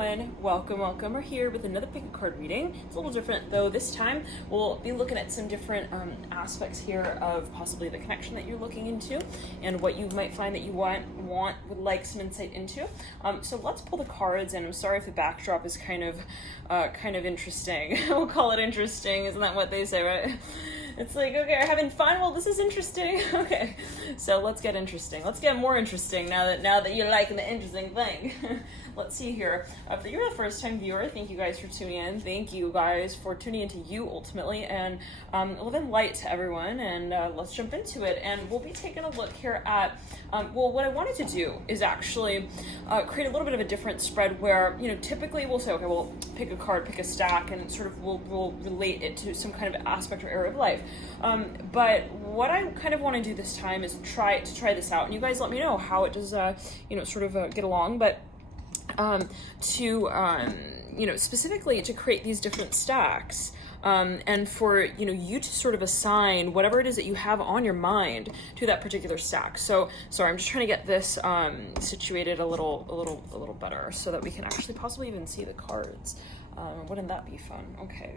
everyone, welcome. We're here with another pick a card reading. It's a little different though. This time we'll be looking at some different aspects here of possibly the connection that you're looking into and what you might find that you would like some insight into. So let's pull the cards, and I'm sorry if the backdrop is kind of interesting. We'll call it interesting, isn't that what they say, right? It's like, okay, are having fun? Well, this is interesting. Okay, so let's get interesting. Let's get more interesting now that you're liking the interesting thing. Let's see here. If you're a first-time viewer, thank you guys for tuning in. Thank you guys for tuning into you ultimately, and living light to everyone. And let's jump into it. And we'll be taking a look here at what I wanted to do is actually create a little bit of a different spread where, typically we'll say, okay, we'll pick a card, pick a stack, and sort of we'll relate it to some kind of aspect or area of life. But what I kind of want to do this time is try this out, and you guys let me know how it does, get along. But specifically to create these different stacks, and for you to sort of assign whatever it is that you have on your mind to that particular stack. So sorry, I'm just trying to get this situated a little better so that we can actually possibly even see the cards. Wouldn't that be fun? Okay,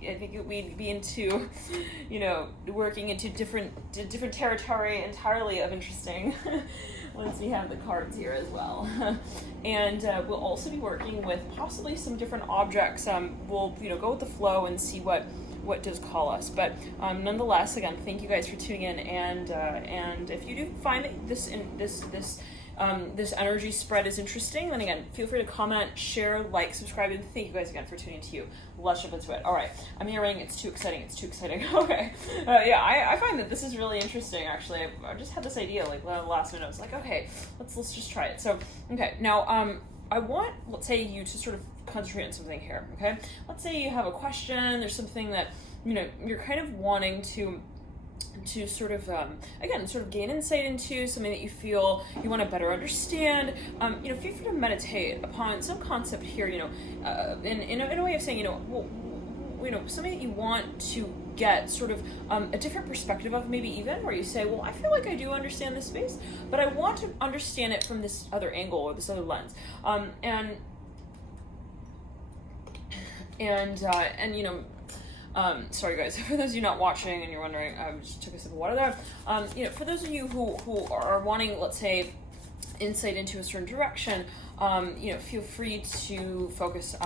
I think we'd be into, working into different territory entirely of interesting once we have the cards here as well. And we'll also be working with possibly some different objects. We'll go with the flow and see what does call us. But nonetheless, again, thank you guys for tuning in. And if you do find that this energy spread is interesting, then again, feel free to comment, share, like, subscribe, and thank you guys again for tuning into you. Let's jump into it. All right, I'm hearing it's too exciting. Okay, I find that this is really interesting. Actually, I just had this idea like last minute. I was like, okay, let's just try it. So, okay, now I want, let's say, you to sort of concentrate on something here. Okay, let's say you have a question. There's something that you're kind of wanting to sort of gain insight into, something that you feel you want to better understand. Feel free to meditate upon some concept here, in a way of saying, something that you want to get sort of a different perspective of, maybe even where you say, well, I feel like I do understand this space, but I want to understand it from this other angle or this other lens. Sorry guys, for those of you not watching and you're wondering, I just took a sip of water there. For those of you who are wanting, let's say, insight into a certain direction, feel free to focus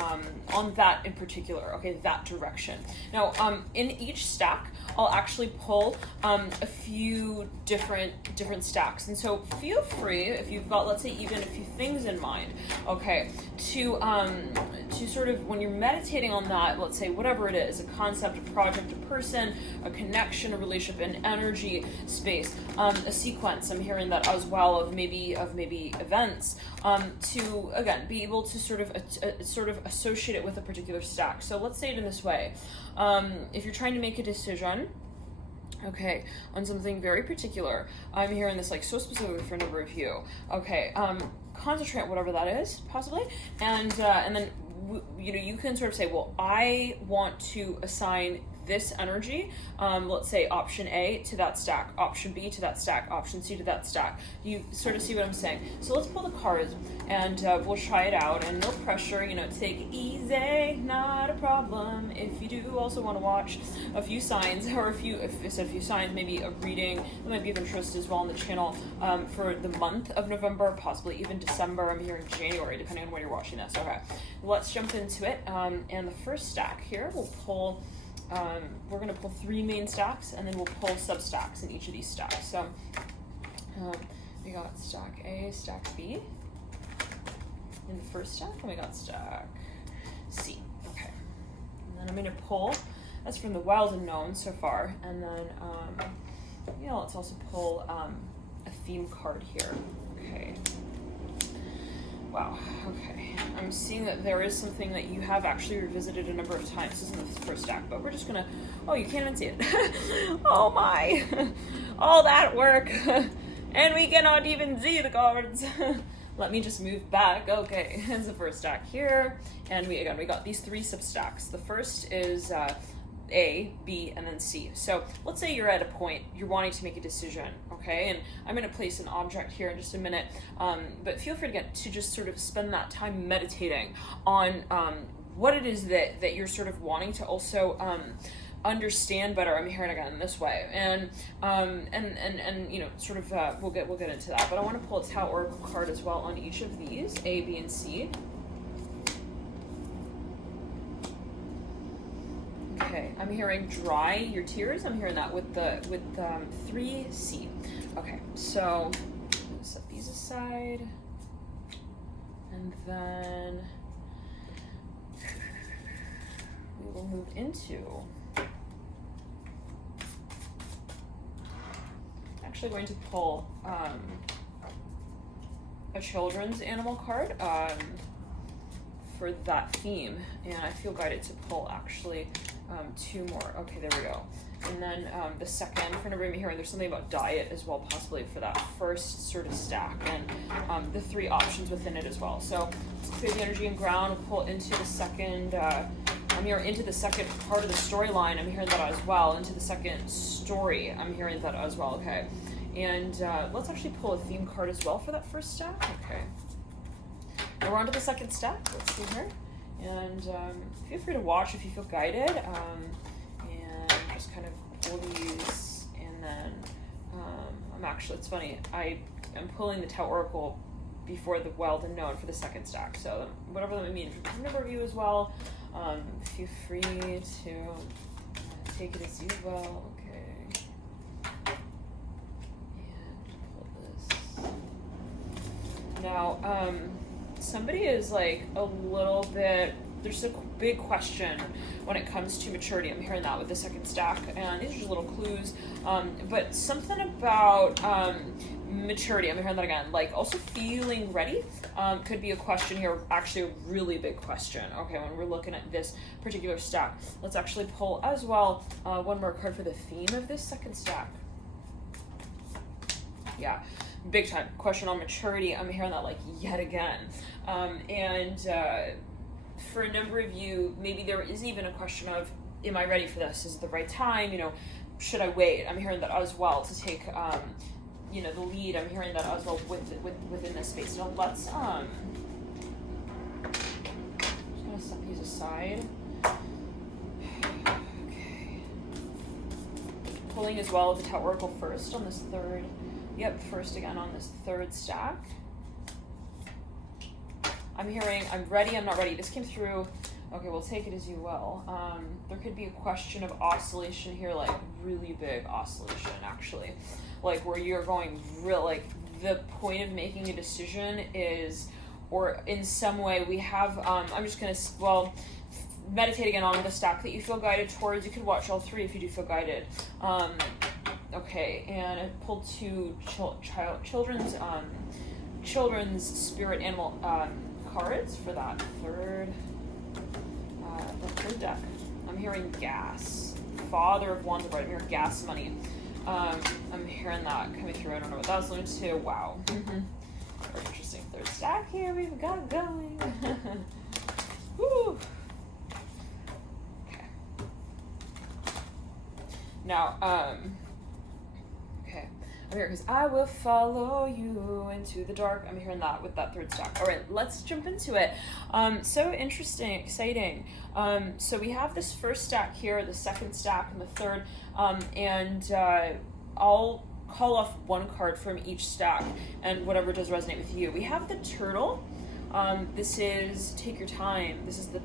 on that in particular, okay, that direction. Now, in each stack, I'll actually pull a few different stacks, and so feel free, if you've got, let's say, even a few things in mind, okay, to sort of, when you're meditating on that, let's say, whatever it is, a concept, a project, a person, a connection, a relationship, an energy space, a sequence, I'm hearing that as well, of maybe events, to again be able to sort of associate it with a particular stack. So let's say it in this way: if you're trying to make a decision, okay, on something very particular, I'm hearing this like so specific for a number of you. Okay, concentrate on whatever that is, possibly, and then you can sort of say, well, I want to assign this energy, let's say option A to that stack, option B to that stack, option C to that stack. You sort of see what I'm saying. So let's pull the cards and we'll try it out, and no pressure, take it easy, not a problem. If you do also want to watch a few signs, or if it's a few signs, maybe a reading that might be of interest as well on the channel for the month of November, possibly even December. I'm here in January, depending on when you're watching this. Okay, let's jump into it. And the first stack here, we'll pull, we're going to pull 3 main stacks, and then we'll pull sub stacks in each of these stacks. So we got stack A, stack B in the first stack, and we got stack C. Okay, and then I'm going to pull, that's from the wild and known so far, and then let's also pull a theme card here. Okay. Wow, okay. I'm seeing that there is something that you have actually revisited a number of times. This isn't the first stack, but we're just gonna, oh, you can't even see it. Oh my, all that work, and we cannot even see the cards. Let me just move back. Okay, it's the first stack here, and we got these 3 sub stacks. The first is A, B, and then C. So let's say you're at a point, you're wanting to make a decision, okay? And I'm going to place an object here in just a minute, but feel free to just sort of spend that time meditating on what it is that you're sort of wanting to also understand better. I'm hearing again this way, and you know, sort of we'll get into that. But I want to pull a Tao Oracle card as well on each of these, A, B, and C. Okay, I'm hearing dry your tears. I'm hearing that with 3C. Okay, so set these aside, and then we will move into actually going to pull a children's animal card for that theme, and I feel guided to pull actually 2 more. Okay, there we go. And then the second, for number here, there's something about diet as well, possibly for that first sort of stack, and the 3 options within it as well. So let's clear the energy and ground. We'll pull into the second. I'm here into the second part of the storyline. I'm hearing that as well. Into the second story, I'm hearing that as well. Okay, and let's actually pull a theme card as well for that first stack. Okay, now we're on to the second stack. Let's see here, and feel free to watch if you feel guided, and just kind of pull these, and then I'm actually, it's funny, I am pulling the Tao Oracle before the Wild and Known for the second stack, so whatever that may mean for number review as well. Feel free to take it as you will. Okay, and pull this. Now, somebody is like a little bit, there's a big question when it comes to maturity. I'm hearing that with the second stack, and these are just little clues, but something about maturity, I'm hearing that again, like also feeling ready, could be a question here, actually a really big question. Okay, when we're looking at this particular stack, let's actually pull as well one more card for the theme of this second stack. Yeah, big time question on maturity. I'm hearing that like yet again, and for a number of you, maybe there is even a question of, am I ready for this? Is it the right time? You know, should I wait? I'm hearing that as well to take you know, the lead. I'm hearing that as well within this space. So let's just gonna set these aside. Okay. Pulling as well the Tao Oracle first on this third. Yep, first again on this third stack. I'm hearing I'm ready, I'm not ready. This came through. Okay, we'll take it as you will. There could be a question of oscillation here, like really big oscillation actually. Like where you're going real, like the point of making a decision is, or in some way we have, I'm just gonna, well, meditate again on the stack that you feel guided towards. You could watch all 3 if you do feel guided. Okay, and I pulled 2 children's spirit animal cards for that third deck. I'm hearing gas, Father of Wands, I'm hearing gas money. I'm hearing that coming through. I don't know what that was linked to. Wow. Very interesting. Third stack here. We've got it going. Woo. Okay. Now, okay. I'm here because I will follow you into the dark. I'm hearing that with that third stack. All right, let's jump into it. So interesting, exciting. So we have this first stack here, the second stack, and the third. And I'll call off one card from each stack, and whatever does resonate with you. We have the turtle. This is take your time. This is the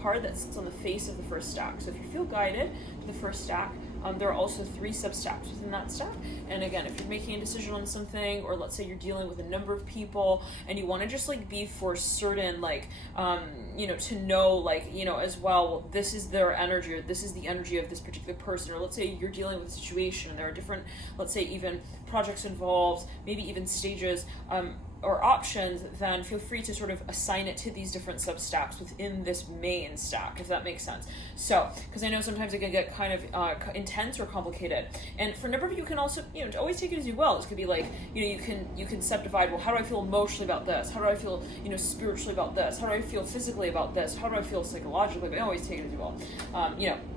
card that sits on the face of the first stack. So if you feel guided to the first stack, there are also 3 sub-stacks within that stack. And again, if you're making a decision on something, or let's say you're dealing with a number of people and you want to just like be for certain, like, you know, to know, like, you know, as well, this is their energy, or this is the energy of this particular person, or let's say you're dealing with a situation and there are different, let's say even projects involved, maybe even stages, or options, then feel free to sort of assign it to these different sub-stacks within this main stack, if that makes sense. So, because I know sometimes it can get kind of intense or complicated. And for a number of you can also, always take it as you will. This could be like, you can subdivide, well, how do I feel emotionally about this? How do I feel, spiritually about this? How do I feel physically about this? How do I feel psychologically? But always take it as you will.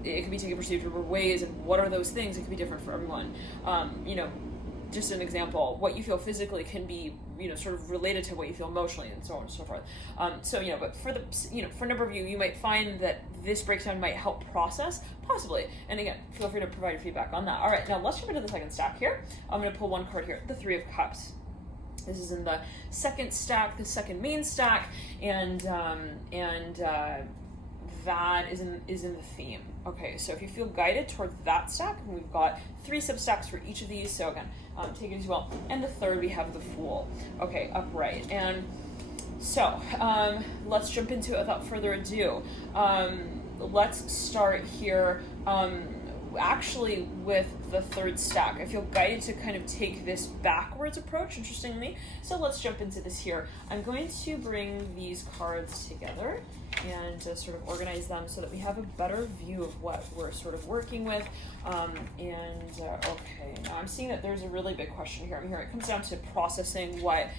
It can be taken perceived different ways, and what are those things? It can be different for everyone. Just an example, what you feel physically can be, sort of related to what you feel emotionally, and so on and so forth. But for for a number of you, you might find that this breakdown might help process, possibly. And again, feel free to provide your feedback on that. All right, now let's jump into the second stack here. I'm going to pull one card here, the Three of Cups. This is in the second stack, the second main stack, and that is in the theme. Okay, so if you feel guided towards that stack, and we've got 3 substacks for each of these, so again, take it as well. And the third, we have the Fool. Okay, upright. And so let's jump into it without further ado. Let's start here actually with the third stack. I feel guided to kind of take this backwards approach, interestingly. So let's jump into this here. I'm going to bring these cards together and sort of organize them so that we have a better view of what we're sort of working with. Okay, now I'm seeing that there's a really big question here. I'm hearing it comes down to processing what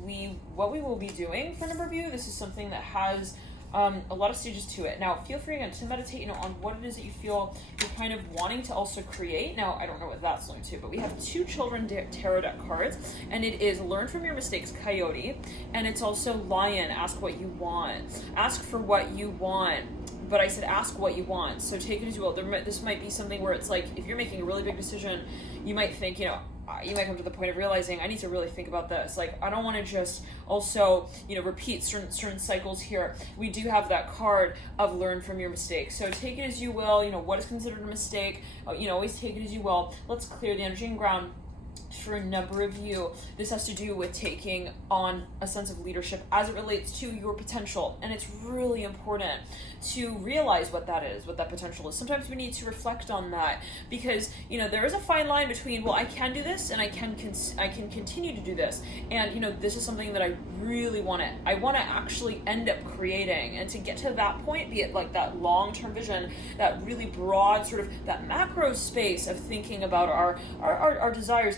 we will be doing for a number of you. This is something that has a lot of stages to it. Now, feel free again to meditate, on what it is that you feel you're kind of wanting to also create. Now, I don't know what that's going to, but we have 2 Children Tarot deck cards, and it is Learn from Your Mistakes, Coyote, and it's also Lion, Ask What You Want. Ask for what you want. But I said ask what you want, so take it as you will. This might be something where it's like, if you're making a really big decision, you might think, you might come to the point of realizing, I need to really think about this. Like, I don't want to just also, repeat certain cycles here. We do have that card of Learn from Your Mistakes. So take it as you will. What is considered a mistake? Always take it as you will. Let's clear the energy and ground. For a number of you, this has to do with taking on a sense of leadership as it relates to your potential. And it's really important to realize what that is, what that potential is. Sometimes we need to reflect on that because, there is a fine line between, well, I can do this and I can continue to do this. And, this is something that I really want to actually end up creating. And to get to that point, be it like that long-term vision, that really broad sort of that macro space of thinking about our desires,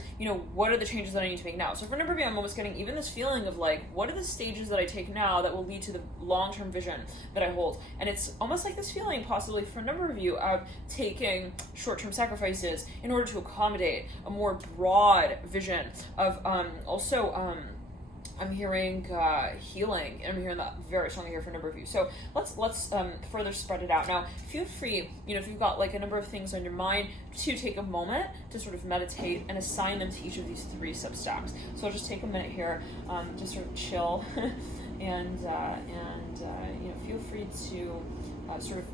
what are the changes that I need to make now? So for a number of you, I'm almost getting even this feeling of like, what are the stages that I take now that will lead to the long-term vision that I hold? And it's almost like this feeling possibly for a number of you of taking short-term sacrifices in order to accommodate a more broad vision of I'm hearing healing, and I'm hearing that very strongly here for a number of you. So let's further spread it out. Now, feel free, if you've got like a number of things on your mind, to take a moment to sort of meditate and assign them to each of these 3 substacks. So I'll just take a minute here, just sort of chill, and feel free to sort of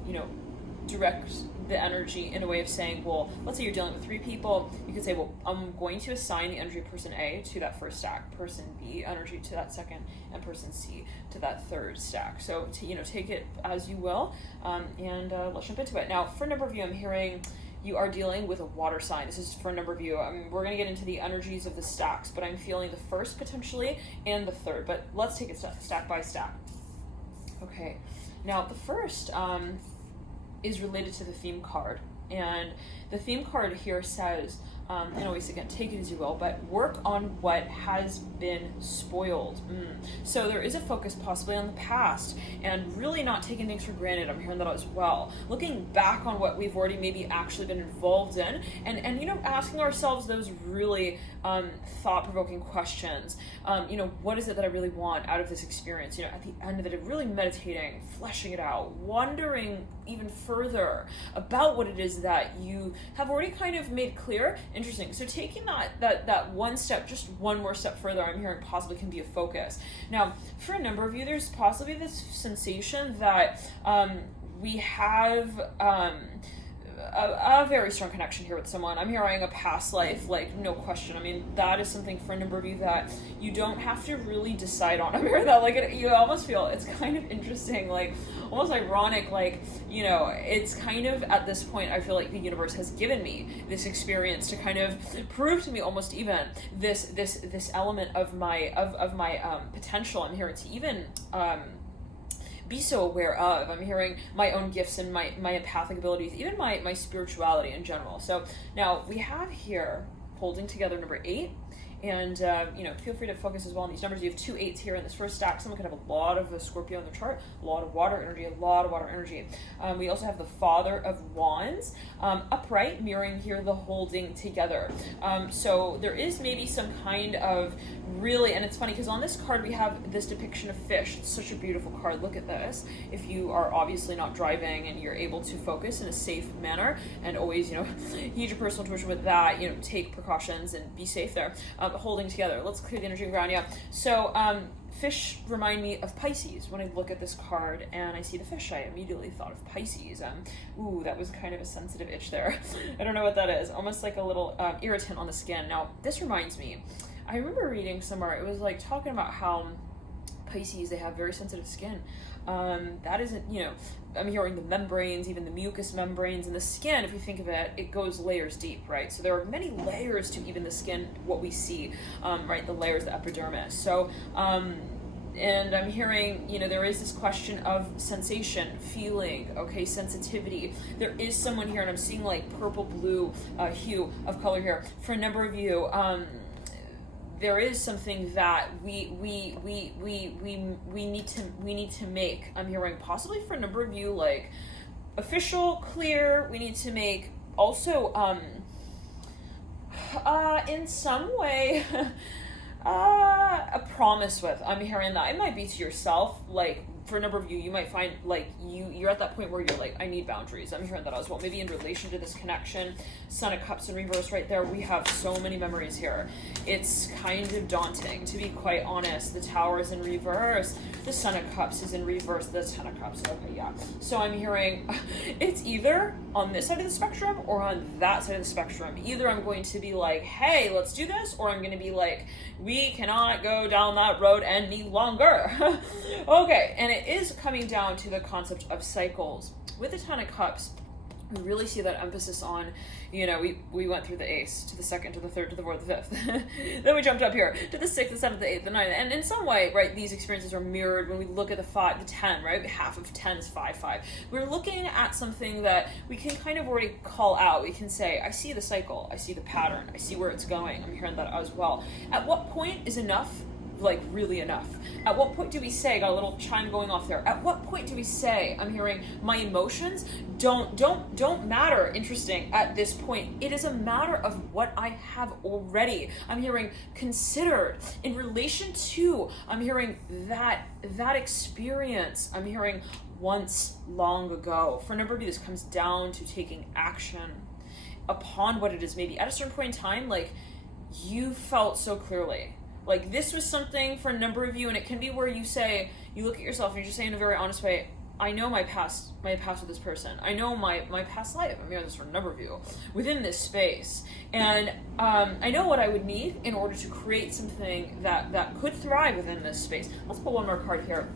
direct the energy in a way of saying, well, let's say you're dealing with 3 people, you could say, well, I'm going to assign the energy of person A to that first stack, person B energy to that second, and person C to that third stack. So to take it as you will, and let's jump into it. Now, for a number of you, I'm hearing you are dealing with a water sign. This is for a number of you. We're going to get into the energies of the stacks, but I'm feeling the first potentially and the third, but let's take it stack by stack. Okay, now the first is related to the theme card, and the theme card here says, and always again, take it as you will, but work on what has been spoiled. So there is a focus possibly on the past and really not taking things for granted. I'm hearing that as well. Looking back on what we've already maybe actually been involved in, and asking ourselves those really thought-provoking questions. What is it that I really want out of this experience? At the end of it, really meditating, fleshing it out, wondering even further about what it is that you have already kind of made clear. Interesting. So taking that one step, just one more step further, I'm hearing possibly can be a focus. Now, for a number of you, there's possibly this sensation that we have a very strong connection here with someone. I'm hearing a past life, like, no question. I mean, that is something for a number of you that you don't have to really decide on. I'm hearing that, like, you almost feel, it's kind of interesting, like, almost ironic, like, you know, it's kind of, at this point, I feel like the universe has given me this experience to kind of prove to me almost even this element of my potential. I'm hearing to even, be so aware of. I'm hearing my own gifts and my empathic abilities, even my spirituality in general. So now we have here, holding together, number 8. And, you know, feel free to focus as well on these numbers. You have 2 8s here in this first stack. Someone could have a lot of the Scorpio in the chart, a lot of water energy, We also have the Father of Wands, upright, mirroring here the holding together. So there is maybe some kind of really, and it's funny because on this card we have this depiction of fish. It's such a beautiful card. Look at this. If you are obviously not driving and you're able to focus in a safe manner, and always, you know, heed your personal intuition with that, you know, take precautions and be safe there. Holding together. Let's clear the energy around you. So fish remind me of Pisces. When I look at this card and I see the fish, I immediately thought of Pisces. Ooh, that was kind of a sensitive itch there. I don't know what that is. Almost like a little irritant on the skin. Now, this reminds me, I remember reading somewhere, it was like talking about how Pisces, they have very sensitive skin. That isn't, you know, I'm hearing the membranes, even the mucous membranes, and the skin, if you think of it, it goes layers deep, right? So there are many layers to even the skin, what we see, right? The layers, the epidermis. So, and I'm hearing, you know, there is this question of sensation, feeling, okay, sensitivity. There is someone here, and I'm seeing like purple blue hue of color here. For a number of you, there is something that we need to make. I'm hearing possibly for a number of you, like official, clear. We need to make also in some way a promise with. I'm hearing that it might be to yourself, like for a number of you, you might find like you're at that point where you're like, I need boundaries. I'm hearing that as well. Maybe in relation to this connection, Son of Cups in reverse right there. We have so many memories here. It's kind of daunting, to be quite honest. The Tower is in reverse. The Son of Cups is in reverse. The Ten of Cups. Okay, yeah. So I'm hearing it's either on this side of the spectrum or on that side of the spectrum. Either I'm going to be like, hey, let's do this, or I'm going to be like, we cannot go down that road any longer. Okay, and it is coming down to the concept of cycles. With the Ten of Cups, we really see that emphasis on, you know, we went through the Ace, to the Second, to the Third, to the Fourth, the Fifth. Then we jumped up here to the Sixth, the Seventh, the Eighth, the Ninth. And in some way, right, these experiences are mirrored when we look at the 5, the 10, right? Half of 10 is 5, 5. We're looking at something that we can kind of already call out. We can say, I see the cycle, I see the pattern, I see where it's going. I'm hearing that as well. At what point is enough? Like really enough? At what point do we say, got a little chime going off there, at what point do we say, I'm hearing my emotions don't matter, interesting, at this point. It is a matter of what I have already. I'm hearing considered in relation to, I'm hearing that experience, I'm hearing once long ago. For a number of you, this comes down to taking action upon what it is. Maybe at a certain point in time, like you felt so clearly like this was something for a number of you, and it can be where you say, you look at yourself and you just say in a very honest way, I know my past with this person. I know my past life. I'm hearing this for a number of you within this space. And I know what I would need in order to create something that could thrive within this space. Let's pull one more card here.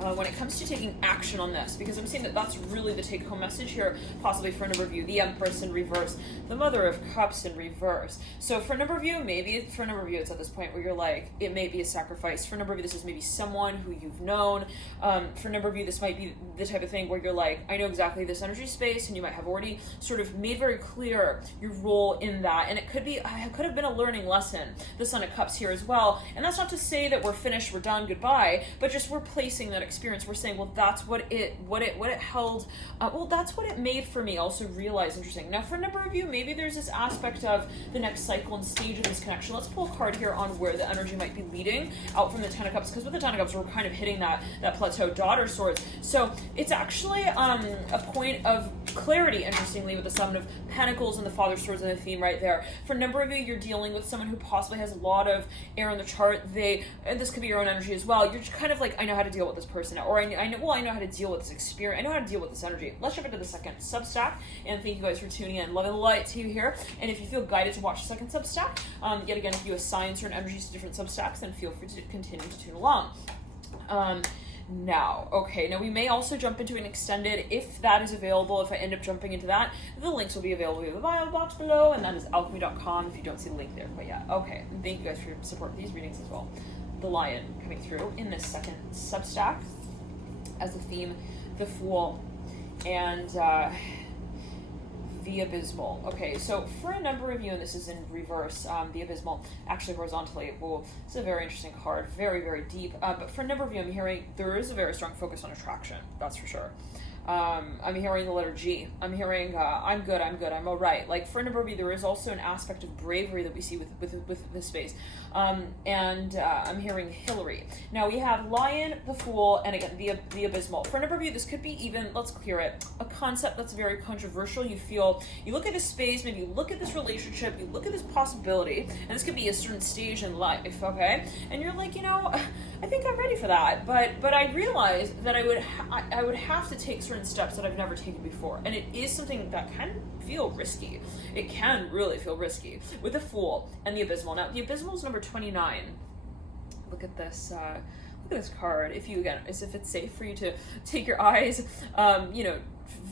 When it comes to taking action on this, because I'm seeing that that's really the take-home message here, possibly for a number of you. The Empress in reverse, the Mother of Cups in reverse. So for a number of you, maybe for a number of you, it's at this point where you're like, it may be a sacrifice. For a number of you, this is maybe someone who you've known. For a number of you, this might be the type of thing where you're like, I know exactly this energy space, and you might have already sort of made very clear your role in that. And it could have been a learning lesson, the Son of Cups here as well. And that's not to say that we're finished, we're done, goodbye, but just we're placing that experience. We're saying, well, that's what it held. Well, that's what it made for me. Also realize, interesting. Now, for a number of you, maybe there's this aspect of the next cycle and stage of this connection. Let's pull a card here on where the energy might be leading out from the Ten of Cups, because with the Ten of Cups, we're kind of hitting that plateau, Daughter Swords. So it's actually a point of clarity, interestingly, with the Seven of Pentacles and the Father of Swords and the theme right there. For a number of you, you're dealing with someone who possibly has a lot of air in the chart. And this could be your own energy as well. You're just kind of like, I know how to deal with this person, or I know how to deal with this experience. I know how to deal with this energy. Let's jump into the second Substack, and thank you guys for tuning in. Love and light to you here. And if you feel guided to watch the second Substack, yet again, if you assign certain energies to different Substacks, then feel free to continue to tune along. Now we may also jump into an extended, if that is available. If I end up jumping into that, the links will be available in the bio box below, and that is alchemy.com if you don't see the link there. But yeah, okay. And thank you guys for your support of these readings as well. The Lion coming through in this second Substack as the theme, the Fool, and the Abysmal. Okay, so for a number of you, and this is in reverse, the Abysmal, actually horizontally, well, it's a very interesting card, very, very deep, but for a number of you, I'm hearing there is a very strong focus on attraction, that's for sure. I'm hearing the letter G. I'm hearing, I'm good, I'm all right. Like, for a number of you, there is also an aspect of bravery that we see with this space. I'm hearing Hillary. Now, we have Lion, the Fool, and again, the Abysmal. For a number of you, this could be even, let's clear it, a concept that's very controversial. You look at this space, maybe you look at this relationship, you look at this possibility, and this could be a certain stage in life, okay? And you're like, I think I'm ready for that, but I realize that I would have to take certain steps that I've never taken before, and it is something that can feel risky. It can really feel risky with the Fool and the Abysmal. Now, the Abysmal is number 29. Look at this. Look at this card. As if it's safe for you to take your eyes,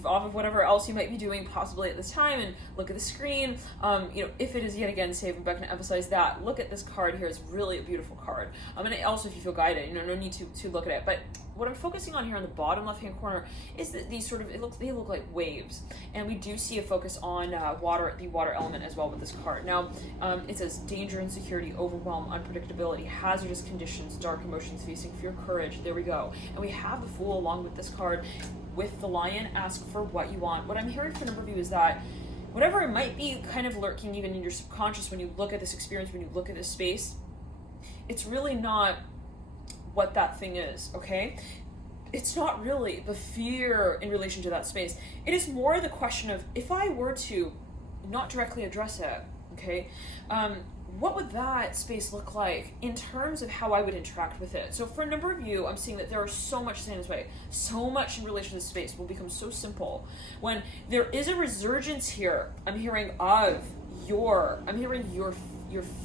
off of whatever else you might be doing possibly at this time and look at the screen. If it is yet again safe, I'm back to emphasize that. Look at this card here. It's really a beautiful card. And also if you feel guided, no need to look at it. But what I'm focusing on here on the bottom left-hand corner is that these they look like waves. And we do see a focus on the water element as well with this card. Now, it says danger, insecurity, overwhelm, unpredictability, hazardous conditions, dark emotions, facing fear, courage. There we go. And we have the Fool along with this card. With the Lion, ask for what you want. What I'm hearing from a number of you is that whatever it might be kind of lurking even in your subconscious when you look at this experience, when you look at this space, it's really not what that thing is, okay? It's not really the fear in relation to that space. It is more the question of, if I were to not directly address it, okay, what would that space look like in terms of how I would interact with it? So for a number of you, I'm seeing that there are so much saying this way, so much in relation to this space will become so simple. When there is a resurgence here, I'm hearing your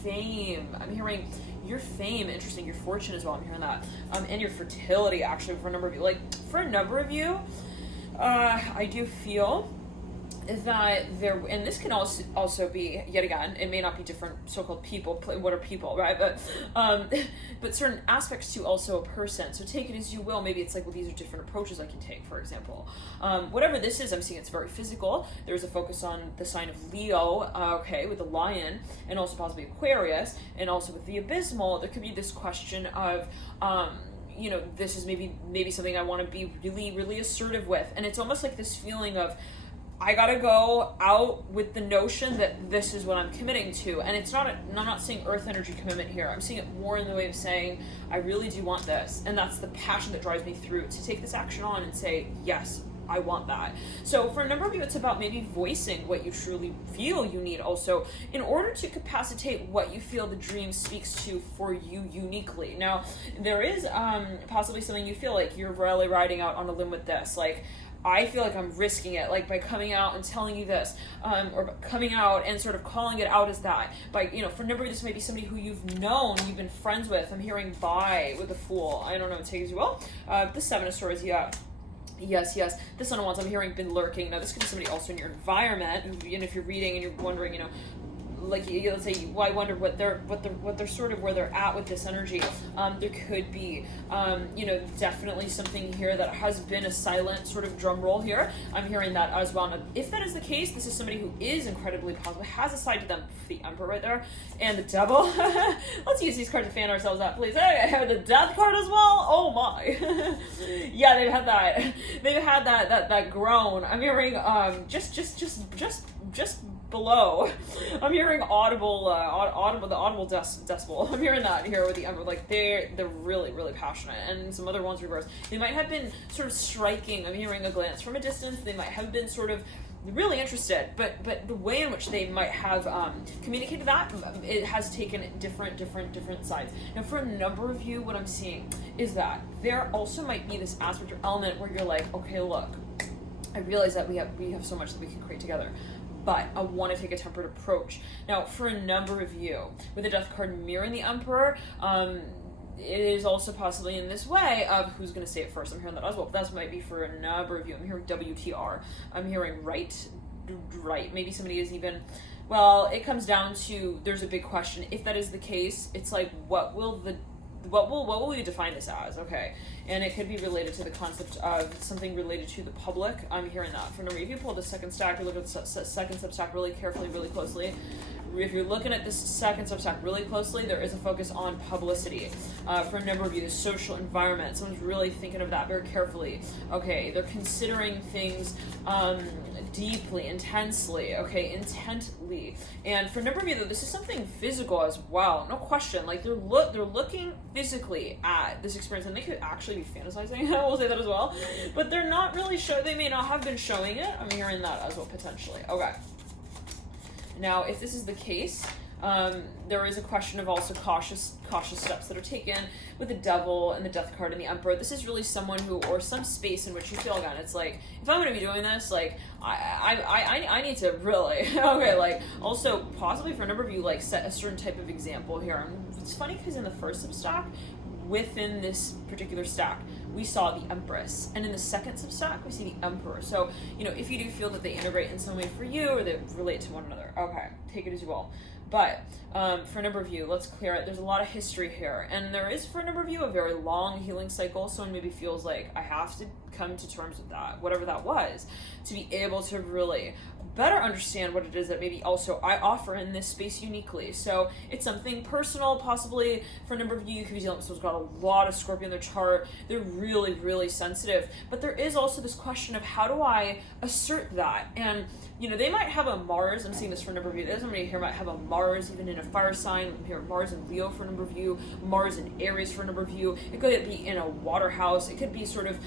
fame. I'm hearing your fame, interesting, your fortune as well, I'm hearing that. And your fertility, actually, for a number of you. Like, for a number of you, I do feel that and this can also be, yet again, it may not be different so-called people, what are people, right? But certain aspects to also a person. So take it as you will. Maybe it's like, well, these are different approaches I can take, for example. Whatever this is, I'm seeing it's very physical. There's a focus on the sign of Leo, with the Lion, and also possibly Aquarius, and also with the Abysmal, there could be this question of, this is maybe something I want to be really, really assertive with. And it's almost like this feeling of, I gotta go out with the notion that this is what I'm committing to. And I'm not saying earth energy commitment here. I'm seeing it more in the way of saying, I really do want this. And that's the passion that drives me through to take this action on and say, yes, I want that. So for a number of you, it's about maybe voicing what you truly feel you need also in order to capacitate what you feel the dream speaks to for you uniquely. Now, there is possibly something you feel like you're really riding out on a limb with this. Like, I feel like I'm risking it, like by coming out and telling you this, or coming out and sort of calling it out as that. By, for a number of you, this might be somebody who you've known, you've been friends with. I'm hearing by with the Fool. I don't know, take it as you will. The Seven of Swords, yeah. Yes. The Sun of Wands, I'm hearing been lurking. Now, this could be somebody also in your environment, and if you're reading and you're wondering, like, let's say, well, I wonder what they're sort of where they're at with this energy. There could be, definitely something here that has been a silent sort of drum roll here. I'm hearing that as well. Now, if that is the case, this is somebody who is incredibly positive, has a side to them, the Emperor right there, and the Devil. Let's use these cards to fan ourselves out, please. Hey, I have the Death card as well. Oh my. Yeah, they've had that. They've had that groan. I'm hearing just below. I'm hearing the audible decibel. I'm hearing that here with the Emperor. Like they're really, really passionate, and some other ones reverse. They might have been sort of striking. I'm hearing a glance from a distance. They might have been sort of really interested, but the way in which they might have communicated that, it has taken different sides. Now, for a number of you, what I'm seeing is that there also might be this aspect or element where you're like, okay, look, I realize that we have so much that we can create together, but I want to take a tempered approach. Now, for a number of you, with the Death card mirroring the Emperor, it is also possibly in this way of who's going to say it first. I'm hearing that as well. That might be for a number of you. I'm hearing WTR. I'm hearing right. Maybe somebody is even, well, it comes down to, there's a big question. If that is the case, it's like, what will we define this as? Okay. And it could be related to the concept of something related to the public. I'm hearing that. For a number, if you pull the second stack, you look at the second substack really carefully, really closely. If you're looking at this second substack really closely, there is a focus on publicity. For a number of you, the social environment. Someone's really thinking of that very carefully. Okay, they're considering things deeply, intensely, okay, intently. And for a number of you, though, this is something physical as well. No question. Like they're looking physically at this experience, and they could actually be fantasizing. I will say that as well. But they're not really they may not have been showing it. I'm hearing that as well, potentially. Okay. Now, if this is the case, there is a question of also cautious steps that are taken with the Devil and the Death card and the Emperor. This is really someone who, or some space in which you feel, again, it's like, if I'm going to be doing this, like, I need to really, okay, like, also, possibly for a number of you, like, set a certain type of example here. And it's funny because in the first substack, within this particular stack, we saw the Empress, and in the second substack, we see the Emperor. So, if you do feel that they integrate in some way for you, or they relate to one another, okay, take it as you will. But for a number of you, let's clear it. There's a lot of history here, and there is, for a number of you, a very long healing cycle. Someone maybe feels like, I have to come to terms with that, whatever that was, to be able to really better understand what it is that maybe also I offer in this space uniquely. So it's something personal, possibly for a number of you could be dealing with someone's got a lot of Scorpio in their chart. They're really, really sensitive. But there is also this question of how do I assert that? And they might have a Mars. I'm seeing this for a number of you. There's somebody here might have a Mars even in a fire sign. I'm hearing Mars in Leo for a number of you, Mars in Aries for a number of you. It could be in a water house. It could be sort of,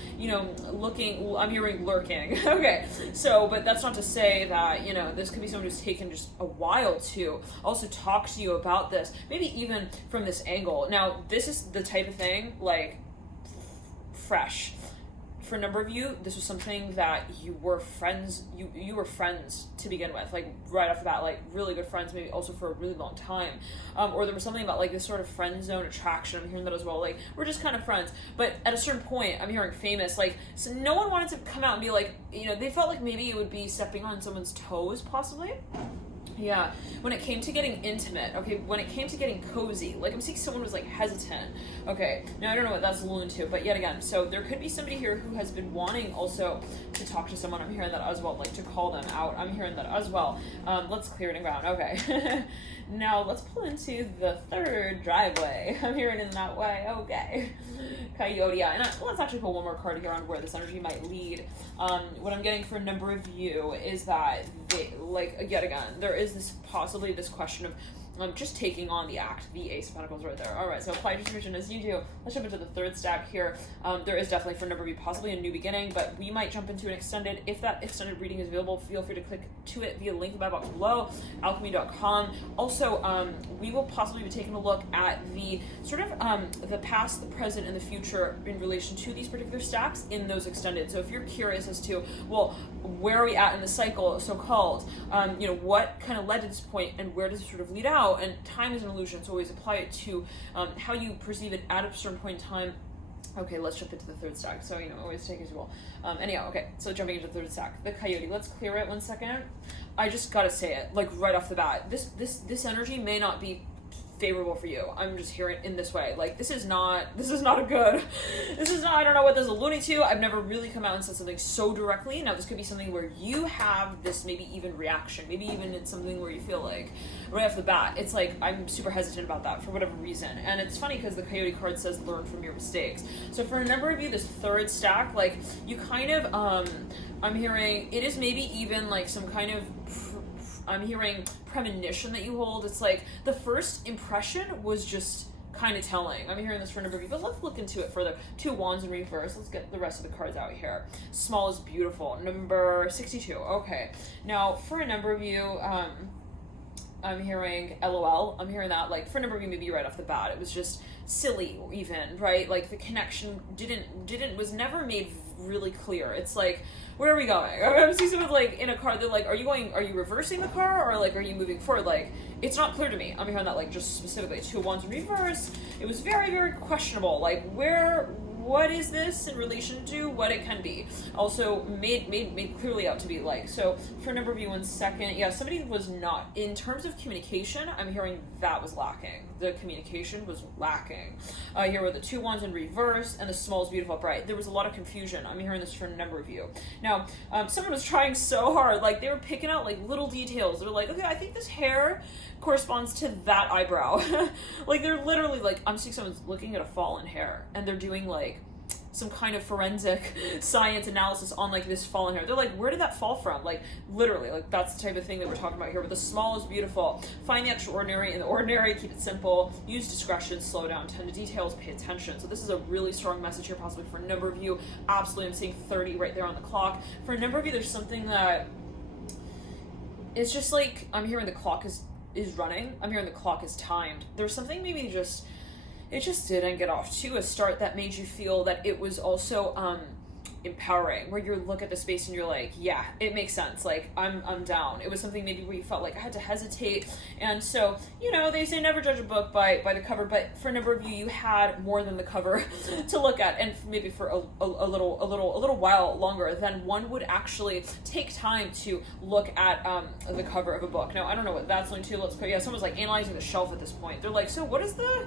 looking, I'm hearing lurking. Okay. So, but that's not to say that, this could be someone who's taken just a while to also talk to you about this, maybe even from this angle. Now, this is the type of thing, like, fresh. For a number of you, this was something that you were friends, you were friends to begin with, like right off the bat, like really good friends, maybe also for a really long time. Or there was something about like this sort of friend zone attraction. I'm hearing that as well. Like we're just kind of friends. But at a certain point, I'm hearing famous, like, so no one wanted to come out and be like, they felt like maybe it would be stepping on someone's toes, possibly. Yeah, when it came to getting intimate, okay, when it came to getting cozy, like I'm seeing someone was like hesitant. Okay, now I don't know what that's alluding to, but yet again, so there could be somebody here who has been wanting also to talk to someone. I'm hearing that as well, like to call them out. I'm hearing that as well. Let's clear it ground. Okay. Now let's pull into the third driveway. I'm hearing it in that way. Okay. Coyote. Yeah, and let's actually pull one more card here on where this energy might lead. What I'm getting for a number of you is that yet again, there is possibly this question of just taking on the act. The Ace of Pentacles right there. All right, so apply your intuition as you do. Let's jump into the third stack here. There is definitely for a number of you possibly a new beginning, but we might jump into an extended. If that extended reading is available, feel free to click to it via the link in my box below, alchemy.com. Also, we will possibly be taking a look at the sort of the past, the present, and the future in relation to these particular stacks in those extended. So if you're curious as to, well, where are we at in the cycle, so-called, what kind of led to this point and where does it sort of lead out? And time is an illusion, so always apply it to how you perceive it at a certain point in time. Okay, let's jump into the third stack. So, always take as you will. Anyhow, okay, so jumping into the third stack. The Coyote, let's clear it 1 second. I just gotta say it, like right off the bat. This energy may not be favorable for you. I'm just hearing it in this way. Like, this is not a good, I don't know what this is alluding to. I've never really come out and said something so directly. Now, this could be something where you have this maybe even reaction. Maybe even it's something where you feel like, right off the bat, it's like, I'm super hesitant about that for whatever reason. And it's funny because the Coyote card says learn from your mistakes. So for a number of you, this third stack, like, you kind of, I'm hearing, it is maybe even like some kind of I'm hearing premonition that you hold. It's like the first impression was just kind of telling. I'm hearing this for a number of you, but let's look into it further. 2 wands in reverse. Let's get the rest of the cards out here. Small is beautiful. Number 62. Okay. Now, for a number of you, I'm hearing LOL. I'm hearing that, like, for a number of you, maybe right off the bat, it was just silly even, right? Like, the connection was never made really clear. It's like, where are we going? I'm seeing someone, like, in a car, they're like, are you reversing the car, or, like, are you moving forward? Like, it's not clear to me. I'm hearing that, like, just specifically 2 wands in reverse. It was very, very questionable. Like, what is this in relation to what it can be? Also made clearly out to be like. So for a number of you, 1 second, yeah, somebody was not, in terms of communication, I'm hearing that was lacking. The communication was lacking. Here were the 2 wands in reverse and the small is beautiful upright. There was a lot of confusion. I'm hearing this for a number of you. Now, someone was trying so hard, like they were picking out like little details. They're like, okay, I think this hair corresponds to that eyebrow. Like they're literally like, I'm seeing someone's looking at a fallen hair and they're doing like some kind of forensic science analysis on like this fallen hair. They're like, where did that fall from? Like literally, like that's the type of thing that we're talking about here. But the small is beautiful. Find the extraordinary in the ordinary, keep it simple, use discretion, slow down, tend to details, pay attention. So this is a really strong message here, possibly for a number of you. Absolutely, I'm seeing 30 right there on the clock. For a number of you, there's something that it's just like, I'm hearing the clock is running. I'm hearing the clock is timed. There's something maybe it just didn't get off to a start that made you feel that it was also empowering, where you look at the space and you're like, yeah, it makes sense. Like I'm down. It was something maybe where you felt like I had to hesitate. And so, you know, they say never judge a book by the cover, but for a number of you, you had more than the cover to look at, and maybe for a little while longer than one would actually take time to look at the cover of a book. Now, I don't know what that's going to. Let's go. Yeah, someone's like analyzing the shelf at this point. They're like, so what is the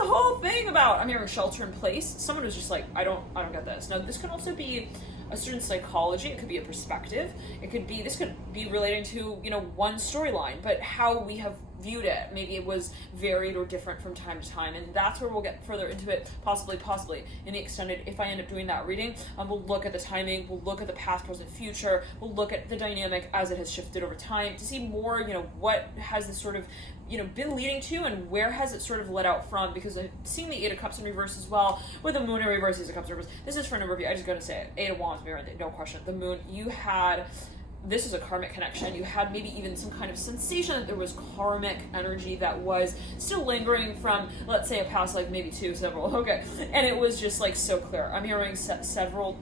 whole thing about? I'm hearing shelter in place. Someone was just like, I don't get this. Now, this could also be a certain psychology. It could be a perspective. This could be relating to, you know, one storyline, but how we have viewed it. Maybe it was varied or different from time to time, and that's where we'll get further into it, possibly in the extended, if I end up doing that reading. We'll look at the timing, we'll look at the past, present, future, we'll look at the dynamic as it has shifted over time to see more, you know, what has this sort of, you know, been leading to, and where has it sort of led out from, because I'm seeing the 8 of Cups in reverse as well, with the Moon in reverse, Ace of Cups in reverse. This is for a number of you, I just gotta say it, 8 of Wands, mirror, no question. The Moon, this is a karmic connection. You had maybe even some kind of sensation that there was karmic energy that was still lingering from, let's say, a past life, maybe 2, several, okay. And it was just like so clear. I'm hearing several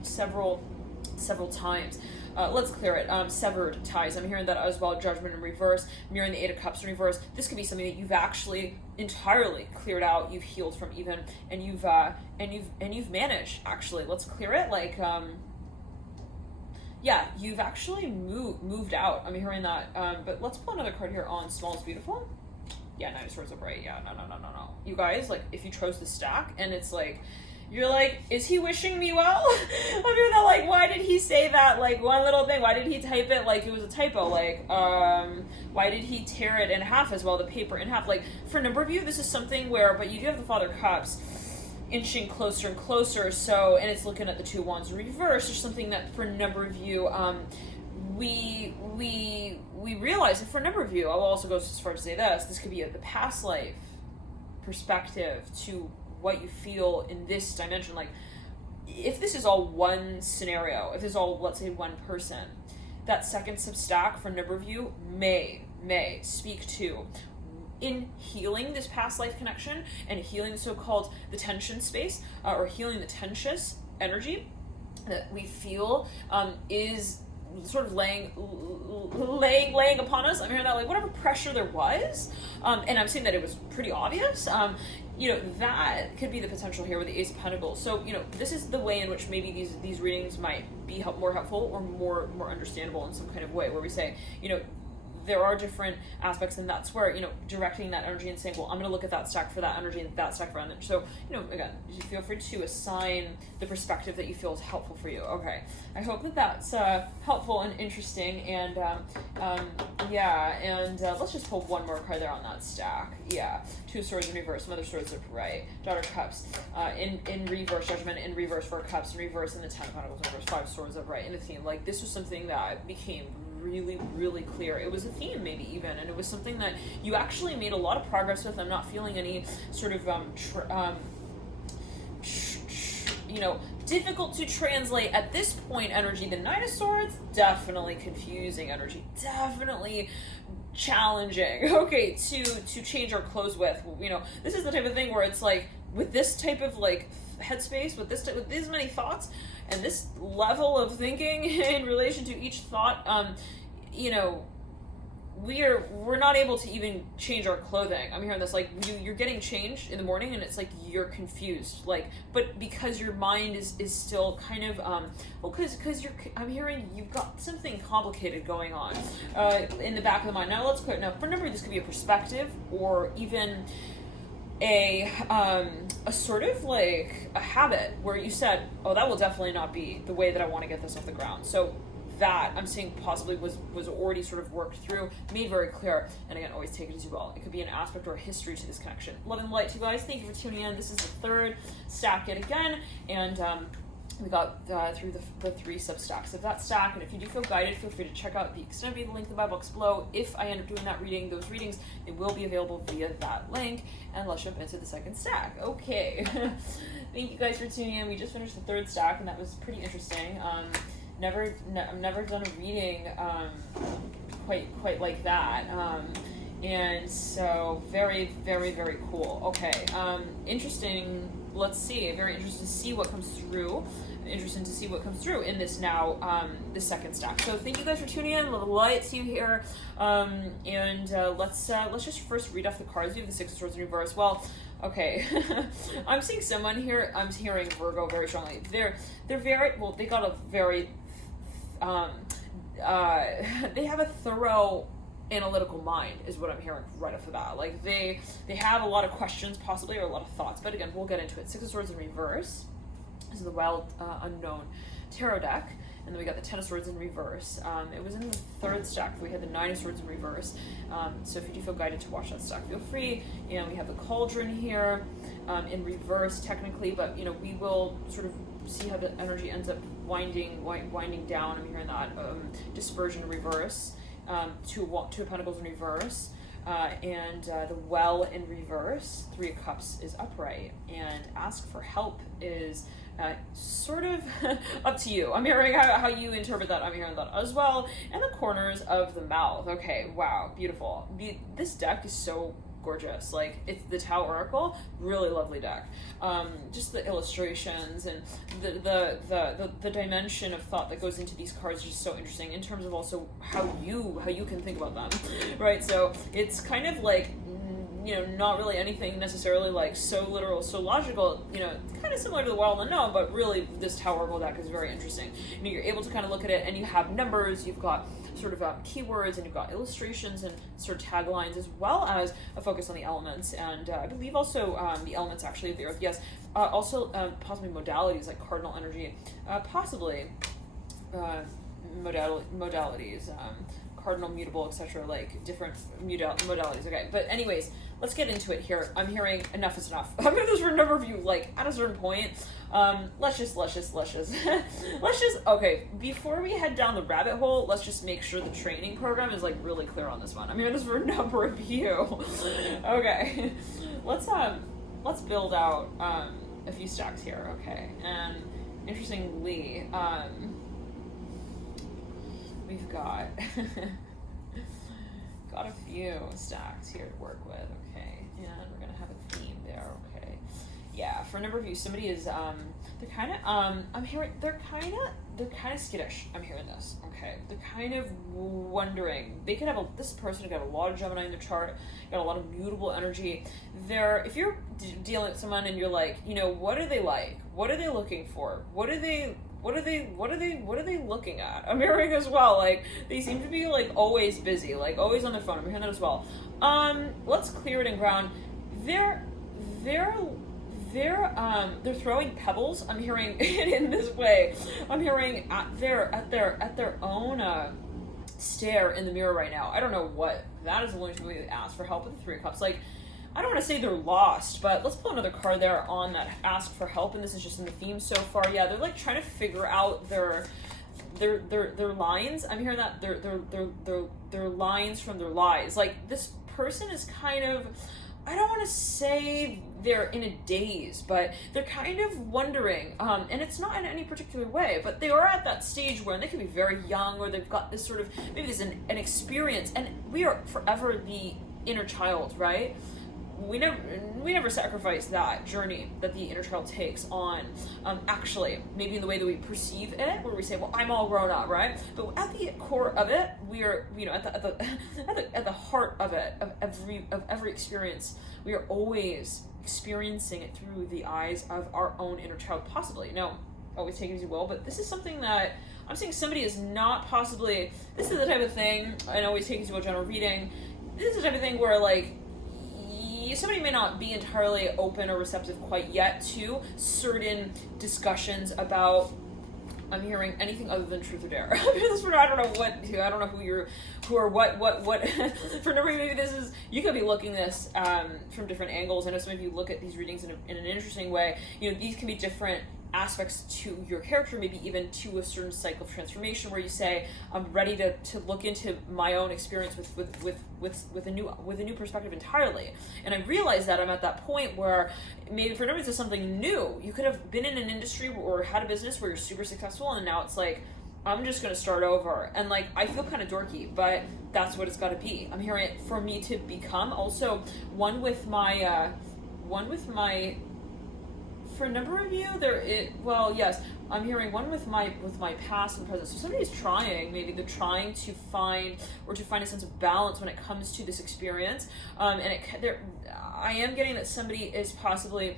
times. Let's clear it. Severed ties. I'm hearing that as well. Judgment in reverse. Mirroring the 8 of Cups in reverse. This could be something that you've actually entirely cleared out. You've healed from even, and you've managed. Actually, let's clear it. Like, yeah, you've actually moved out. I'm hearing that. But let's pull another card here on Small is Beautiful. Yeah, 9 of Swords upright. Yeah, no. You guys, like, if you chose the stack, and it's like, you're like, is he wishing me well? I'm hearing that, like, why did he say that? Like, one little thing, why did he type it like it was a typo? Like, why did he tear it in half as well, the paper in half? Like, for a number of you, this is something where, but you do have the Father of Cups inching closer and closer, so, and it's looking at the 2 wands in reverse. There's something that for a number of you, we realize, and for a number of you, I will also go as far as to say this could be the past life perspective to what you feel in this dimension. Like, if this is all one scenario, if this is all, let's say, one person, that second substack for a number of you may speak to in healing this past life connection and healing the so-called the tension space, or healing the tensious energy that we feel is sort of laying upon us. I'm hearing that, like, whatever pressure there was, and I'm saying that it was pretty obvious, you know, that could be the potential here with the Ace of Pentacles. So, you know, this is the way in which maybe these readings might be more helpful or more understandable in some kind of way, where we say, you know, there are different aspects, and that's where, you know, directing that energy and saying, well, I'm going to look at that stack for that energy and that stack for energy. So, you know, again, you feel free to assign the perspective that you feel is helpful for you. Okay, I hope that that's helpful and interesting, and let's just pull one more card there on that stack. Yeah, 2 swords in reverse, Mother Swords upright, Daughter of Cups in reverse, Judgment in reverse, 4 Cups in reverse, and the 10 of Pentacles in reverse, 5 swords upright. And the theme, like, this was something that became really, really clear. It was a theme maybe even, and it was something that you actually made a lot of progress with. I'm not feeling any sort of difficult to translate at this point energy. The Nine of Swords, definitely confusing energy, definitely challenging, okay, to change our clothes with. This is the type of thing where it's like, with this type of like headspace, with this many thoughts and this level of thinking in relation to each thought, we're not able to even change our clothing. I'm hearing this, like, you're getting changed in the morning and it's like you're confused, like, but because your mind is still kind of I'm hearing you've got something complicated going on in the back of the mind. Now let's clear. Now for a number, this could be a perspective or even a sort of like a habit where you said, oh, that will definitely not be the way that I want to get this off the ground. So that I'm seeing possibly was already sort of worked through, made very clear, and again, always take it as you will. It could be an aspect or a history to this connection. Love and light to you guys. Thank you for tuning in. This is the third stack yet again, and we got through the 3 sub-stacks of that stack, and if you do feel guided, feel free to check out the extended read, the link in the Bible box below. If I end up doing that reading, those readings, they will be available via that link, and let's jump into the second stack. Okay. Thank you guys for tuning in. We just finished the third stack, and that was pretty interesting. I've never done a reading quite like that, and so very, very, very cool. Okay, interesting. Let's see. Very interested to see what comes through. Interesting to see what comes through in this now, the second stack. So thank you guys for tuning in. Love and light to you here, and let's just first read off the cards. We have the Six of Swords in reverse. Well. Okay, I'm seeing someone here. I'm hearing Virgo very strongly. They're very well. They got a very they have a thorough analytical mind, is what I'm hearing right off the bat. Like they have a lot of questions, possibly, or a lot of thoughts. But again, we'll get into it. Six of Swords in reverse. This is the Wild Unknown tarot deck. And then we got the Ten of Swords in reverse. It was in the third stack. We had the Nine of Swords in reverse. So if you do feel guided to watch that stack, feel free. And we have the Cauldron here in reverse, technically, but we will sort of see how the energy ends up winding down. I'm hearing that Dispersion in reverse, Two of Pentacles in reverse. And the Well in reverse. Three of Cups is upright, and Ask for Help is sort of up to you. I'm hearing how you interpret that. I'm hearing that as well. And the Corners of the Mouth. Okay, wow, beautiful. This deck is so gorgeous. Like, it's the Tao Oracle, really lovely deck. Just the illustrations and the dimension of thought that goes into these cards is just so interesting in terms of also how you can think about them, right? So it's kind of like, not really anything necessarily like so literal, so logical, kind of similar to the World Unknown, but really this Tower Oracle deck is very interesting. You're able to kind of look at it, and you have numbers, you've got sort of keywords, and you've got illustrations and sort of taglines, as well as a focus on the elements, and I believe also the elements actually of the earth, yes. Also possibly modalities like cardinal energy, possibly modalities, cardinal, mutable, etc., like different modalities. Okay, but anyways, let's get into it here. I'm hearing enough is enough. I'm hearing this for a number of you, like at a certain point. Let's just okay, before we head down the rabbit hole, let's just make sure the training program is like really clear on this one. I'm hearing this for a number of you. Okay, let's build out a few stacks here. Okay, and interestingly, we've got a few stacks here to work with. Okay, and we're gonna have a theme there. Okay, yeah, for a number of you, somebody is they're kind of I'm hearing they're kind of skittish. I'm hearing this. Okay, they're kind of wondering. They could have this person got a lot of Gemini in their chart, got a lot of mutable energy. If you're dealing with someone and you're like, what are they like? What are they looking for? What are they looking at? I'm hearing as well, like, they seem to be, like, always busy, like, always on their phone. I'm hearing that as well. Let's clear it and ground. They're throwing pebbles. I'm hearing it in this way. I'm hearing at their own stare in the mirror right now. I don't know what that is. Only to ask for help with the Three of Cups. Like, I don't want to say they're lost, but let's pull another card there on that ask for help, and this is just in the theme so far. Yeah, they're like trying to figure out their lines. I'm hearing that their lines from their lies. Like, this person is kind of, I don't want to say they're in a daze, but they're kind of wondering, and it's not in any particular way, but they are at that stage where they can be very young, or they've got this sort of, maybe there's an experience, and we are forever the inner child, right? We never sacrifice that journey that the inner child takes on, actually, maybe in the way that we perceive it, where we say, well, I'm all grown up, right? But at the core of it, we are, at the heart of it, of every experience, we are always experiencing it through the eyes of our own inner child, possibly. Now, always take it as you will, but this is something that I'm saying somebody is not possibly, this is the type of thing, and always take it as you will, general reading, this is the type of thing where, like, somebody may not be entirely open or receptive quite yet to certain discussions about, I'm hearing, anything other than truth or dare. I don't know who or what. For number, maybe this is, you could be looking this from different angles. I know some of you look at these readings in an interesting way. These can be different aspects to your character, maybe even to a certain cycle of transformation, where you say, I'm ready to look into my own experience with a new perspective entirely. And I realize that I'm at that point where maybe for numbers it's something new. You could have been in an industry or had a business where you're super successful, and now it's like, I'm just going to start over. And like, I feel kind of dorky, but that's what it's got to be. I'm hearing it for me to become also one with my for a number of you, yes, I'm hearing one with my past and present. So somebody's trying, maybe they're trying to find a sense of balance when it comes to this experience. I am getting that somebody is possibly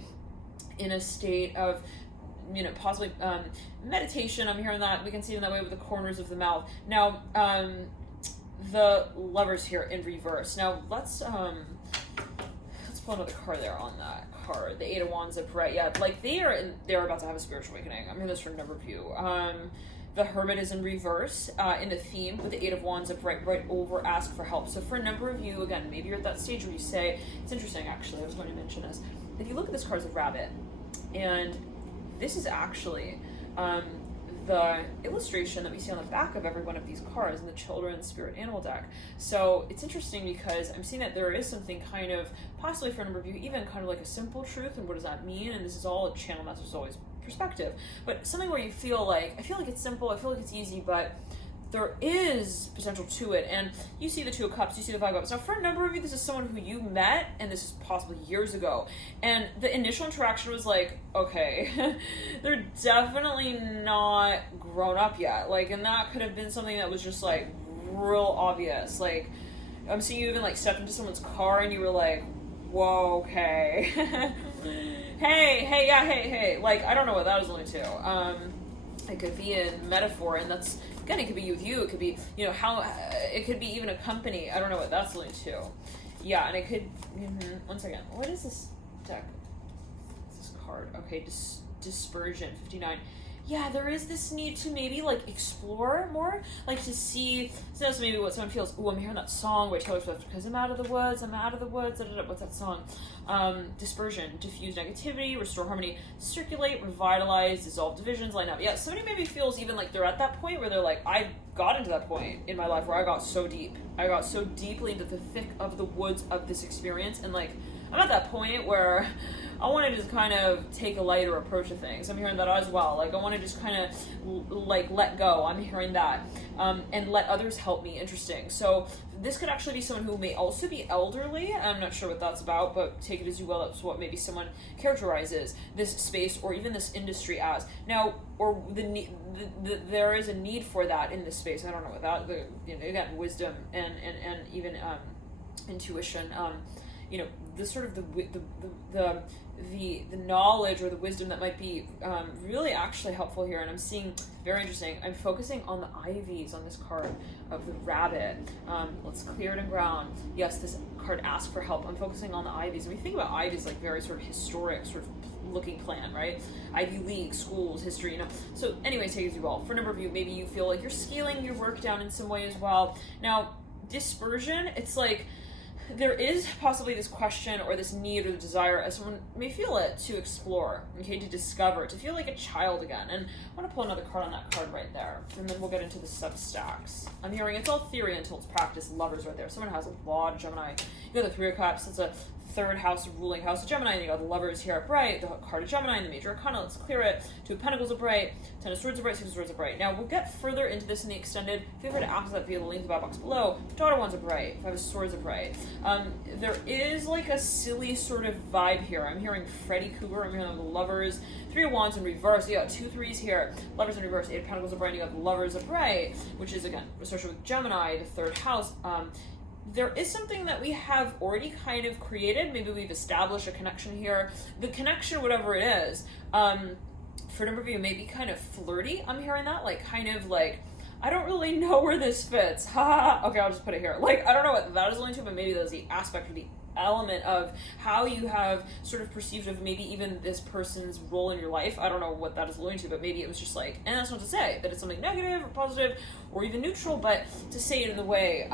in a state of, possibly meditation. I'm hearing that. We can see it in that way with the corners of the mouth. Now, the Lovers here in reverse. Now, let's pull another card there on that card. The Eight of Wands upright. Yeah, like they're about to have a spiritual awakening. I'm hearing this from a number of you. The Hermit is in reverse in the theme with the Eight of Wands upright, right over ask for help. So for a number of you, again, maybe you're at that stage where you say, it's interesting actually, I was going to mention this. If you look at this card as a rabbit, and this is actually the illustration that we see on the back of every one of these cards in the Children's Spirit Animal deck. So it's interesting because I'm seeing that there is something kind of, possibly for a number of you, even kind of like a simple truth, and what does that mean? And this is all a channel message, is always perspective. But something where you feel like, I feel like it's simple, I feel like it's easy, but there is potential to it. And you see the Two of Cups, you see the Five of Cups. Now for a number of you, this is someone who you met, and this is possibly years ago, and the initial interaction was like, okay, they're definitely not grown up yet. Like, and that could have been something that was just like real obvious. Like, I'm seeing you even like stepped into someone's car and you were like, whoa, okay. hey. Like, I don't know what that was only to. It could be in metaphor, and that's, again, it could be with you, it could be, how, it could be even a company, I don't know what that's linked to. Yeah, and it could, one second, what is this deck? What's this card? Okay, Dispersion, 59. Yeah, there is this need to maybe, like, explore more, like, to see, so that's maybe what someone feels, I'm hearing that song where Taylor Swift, because I'm out of the woods, what's that song? Dispersion, diffuse negativity, restore harmony, circulate, revitalize, dissolve divisions, line up. Yeah, somebody maybe feels even like they're at that point where they're like, I got into that point in my life where I got so deep. I got so deeply into the thick of the woods of this experience, and like, I'm at that point where I want to just kind of take a lighter approach to things. I'm hearing that as well. Like, I want to just kind of like let go. I'm hearing that. And let others help me. Interesting. So this could actually be someone who may also be elderly. I'm not sure what that's about, but take it as you will. That's what maybe someone characterizes this space or even this industry as. Now, or there is a need for that in this space. I don't know what that, again, wisdom and even intuition, the sort of the knowledge or the wisdom that might be really actually helpful here. And I'm seeing, very interesting, I'm focusing on the ivies on this card of the rabbit. Let's clear it and ground. Yes, this card asks for help. I'm focusing on the ivies. And we think about ivies like very sort of historic sort of looking plan, right? Ivy League, schools, history, So anyways, take it as you will. For a number of you, maybe you feel like you're scaling your work down in some way as well. Now, dispersion, it's like, there is possibly this question or this need or the desire, as someone may feel it, to explore, okay, to discover, to feel like a child again. And I want to pull another card on that card right there, and then we'll get into the substacks. I'm hearing it's all theory until it's practice. Lovers right there. Someone has a lot of Gemini. You got the Three of Cups. That's a third house, ruling house of Gemini, and you got the Lovers here upright, the card of Gemini, and the Major Arcana. Let's clear it. Two of Pentacles upright, Ten of Swords upright, Six of Swords upright. Now, we'll get further into this in the extended. Feel free to ask that via the link in the box below. Daughter Wands upright, Five of Swords upright. There is like a silly sort of vibe here. I'm hearing Freddy Cougar, I'm hearing the Lovers, Three of Wands in reverse. You got two threes here, Lovers in reverse, Eight of Pentacles upright, you got the Lovers upright, which is, again, associated with Gemini, the third house. There is something that we have already kind of created. Maybe we've established a connection here. The connection, whatever it is, for a number of you, may be kind of flirty. I'm hearing that, like, kind of like, I don't really know where this fits. Ha. Okay, I'll just put it here. Like, I don't know what that is alluding to, but maybe that's the aspect or the element of how you have sort of perceived of maybe even this person's role in your life. I don't know what that is alluding to, but maybe it was just like, and that's not to say that it's something negative or positive or even neutral, but to say it in the way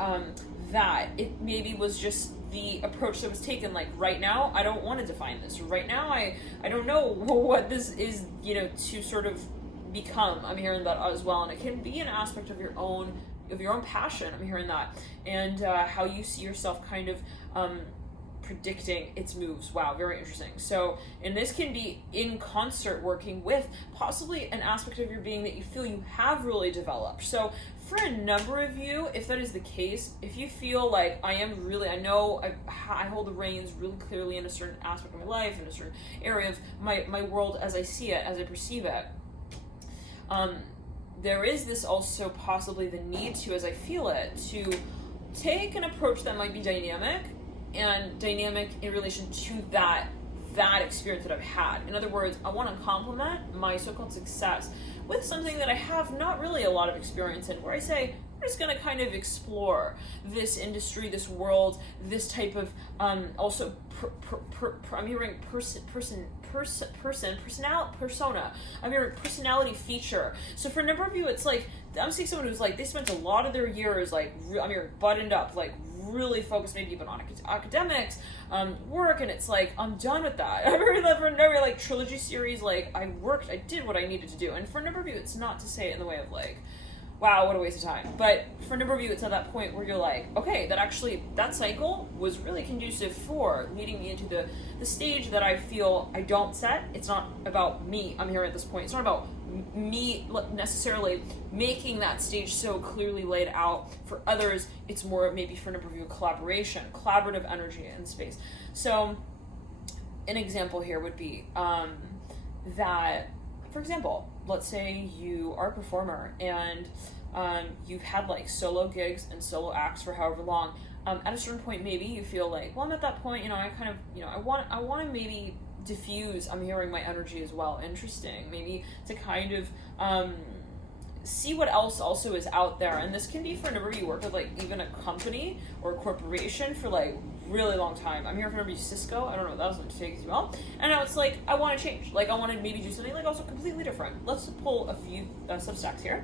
that it maybe was just the approach that was taken, like, right now I don't want to define this, or right now I don't know what this is, you know, to sort of become. I'm hearing that as well, and it can be an aspect of your own passion. I'm hearing that, and how you see yourself kind of predicting its moves. Wow, very interesting. So, and this can be in concert working with possibly an aspect of your being that you feel you have really developed. So for a number of you, if that is the case, if you feel like I know I hold the reins really clearly in a certain aspect of my life, in a certain area of my world as I see it, as I perceive it, there is this also possibly the need to, as I feel it, to take an approach that might be dynamic in relation to that experience that I've had. In other words, I want to complement my so-called success with something that I have not really a lot of experience in, where I say, I'm just going to kind of explore this industry, this world, this type of, also, I'm hearing persona. I'm hearing personality feature. So for a number of you, it's like, I'm seeing someone who's like, they spent a lot of their years, like, I'm hearing buttoned up, like, really focused maybe even on academics, work, and it's like, I'm done with that. I remember that for a number of, like, trilogy series, like, I did what I needed to do. And for a number of you, it's not to say it in the way of, like, wow, what a waste of time. But for a number of you, it's at that point where you're like, okay, that cycle was really conducive for leading me into the stage that I feel I don't set. It's not about me, I'm here at this point. It's not about me necessarily making that stage so clearly laid out for others. It's more maybe for a number of you, collaborative energy in space. So an example here would be that, for example, let's say you are a performer and you've had like solo gigs and solo acts for however long. At a certain point, maybe you feel like, well, I'm at that point, I kind of, I want to maybe diffuse, I'm hearing my energy as well. Interesting. Maybe to kind of see what else also is out there. And this can be for a number of you work with like even a company or a corporation for like really long time. I'm here for a number of you Cisco. I don't know what that was going to take as well. And now it's like, I want to change. Like I want to maybe do something like also completely different. Let's pull a few substacks here.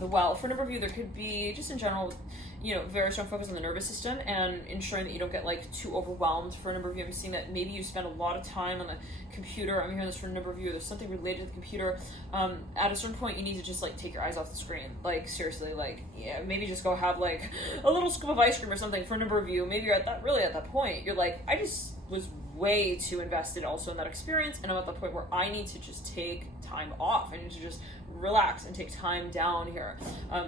Well, for a number of you, there could be, just in general, very strong focus on the nervous system and ensuring that you don't get like too overwhelmed. For a number of you, I'm seeing that maybe you spend a lot of time on the computer. I'm hearing this for a number of you. There's something related to the computer. At a certain point, you need to just like take your eyes off the screen. Like seriously, like maybe just go have like a little scoop of ice cream or something. For a number of you, maybe you're at that point. You're like, I just was way too invested also in that experience, and I'm at the point where I need to just take time off. I need to just relax and take time down here,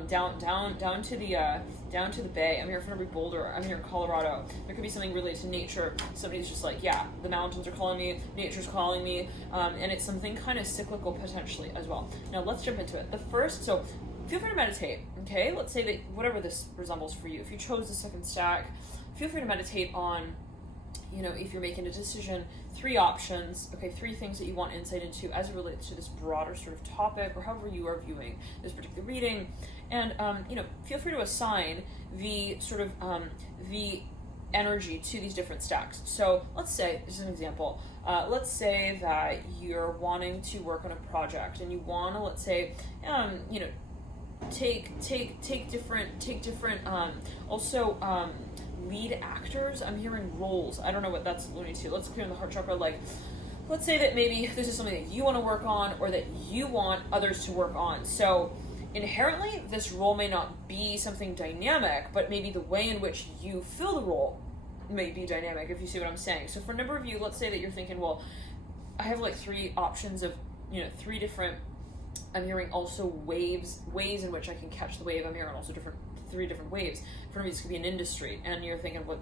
down to the bay. I'm here for every Boulder. I'm here in Colorado. There could be something related to nature. Somebody's just like, yeah, the mountains are calling me, nature's calling me, and it's something kind of cyclical potentially as well. Now let's jump into it. So feel free to meditate. Okay, let's say that whatever this resembles for you. If you chose the second stack, feel free to meditate on, if you're making a decision, 3 options, okay, 3 things that you want insight into as it relates to this broader sort of topic or however you are viewing this particular reading. And, feel free to assign the sort of, the energy to these different stacks. So let's say, this is an example, let's say that you're wanting to work on a project and you want to, let's say, take different also lead actors. I'm hearing roles. I don't know what that's alluding to. Let's clear in the heart chakra. Like, let's say that maybe this is something that you want to work on, or that you want others to work on. So inherently, this role may not be something dynamic, but maybe the way in which you fill the role may be dynamic, if you see what I'm saying. So for a number of you, let's say that you're thinking, well, I have like 3 options of, 3 different, I'm hearing also ways in which I can catch the wave. I'm hearing also 3 different waves. For me, this could be an industry, and you're thinking, well,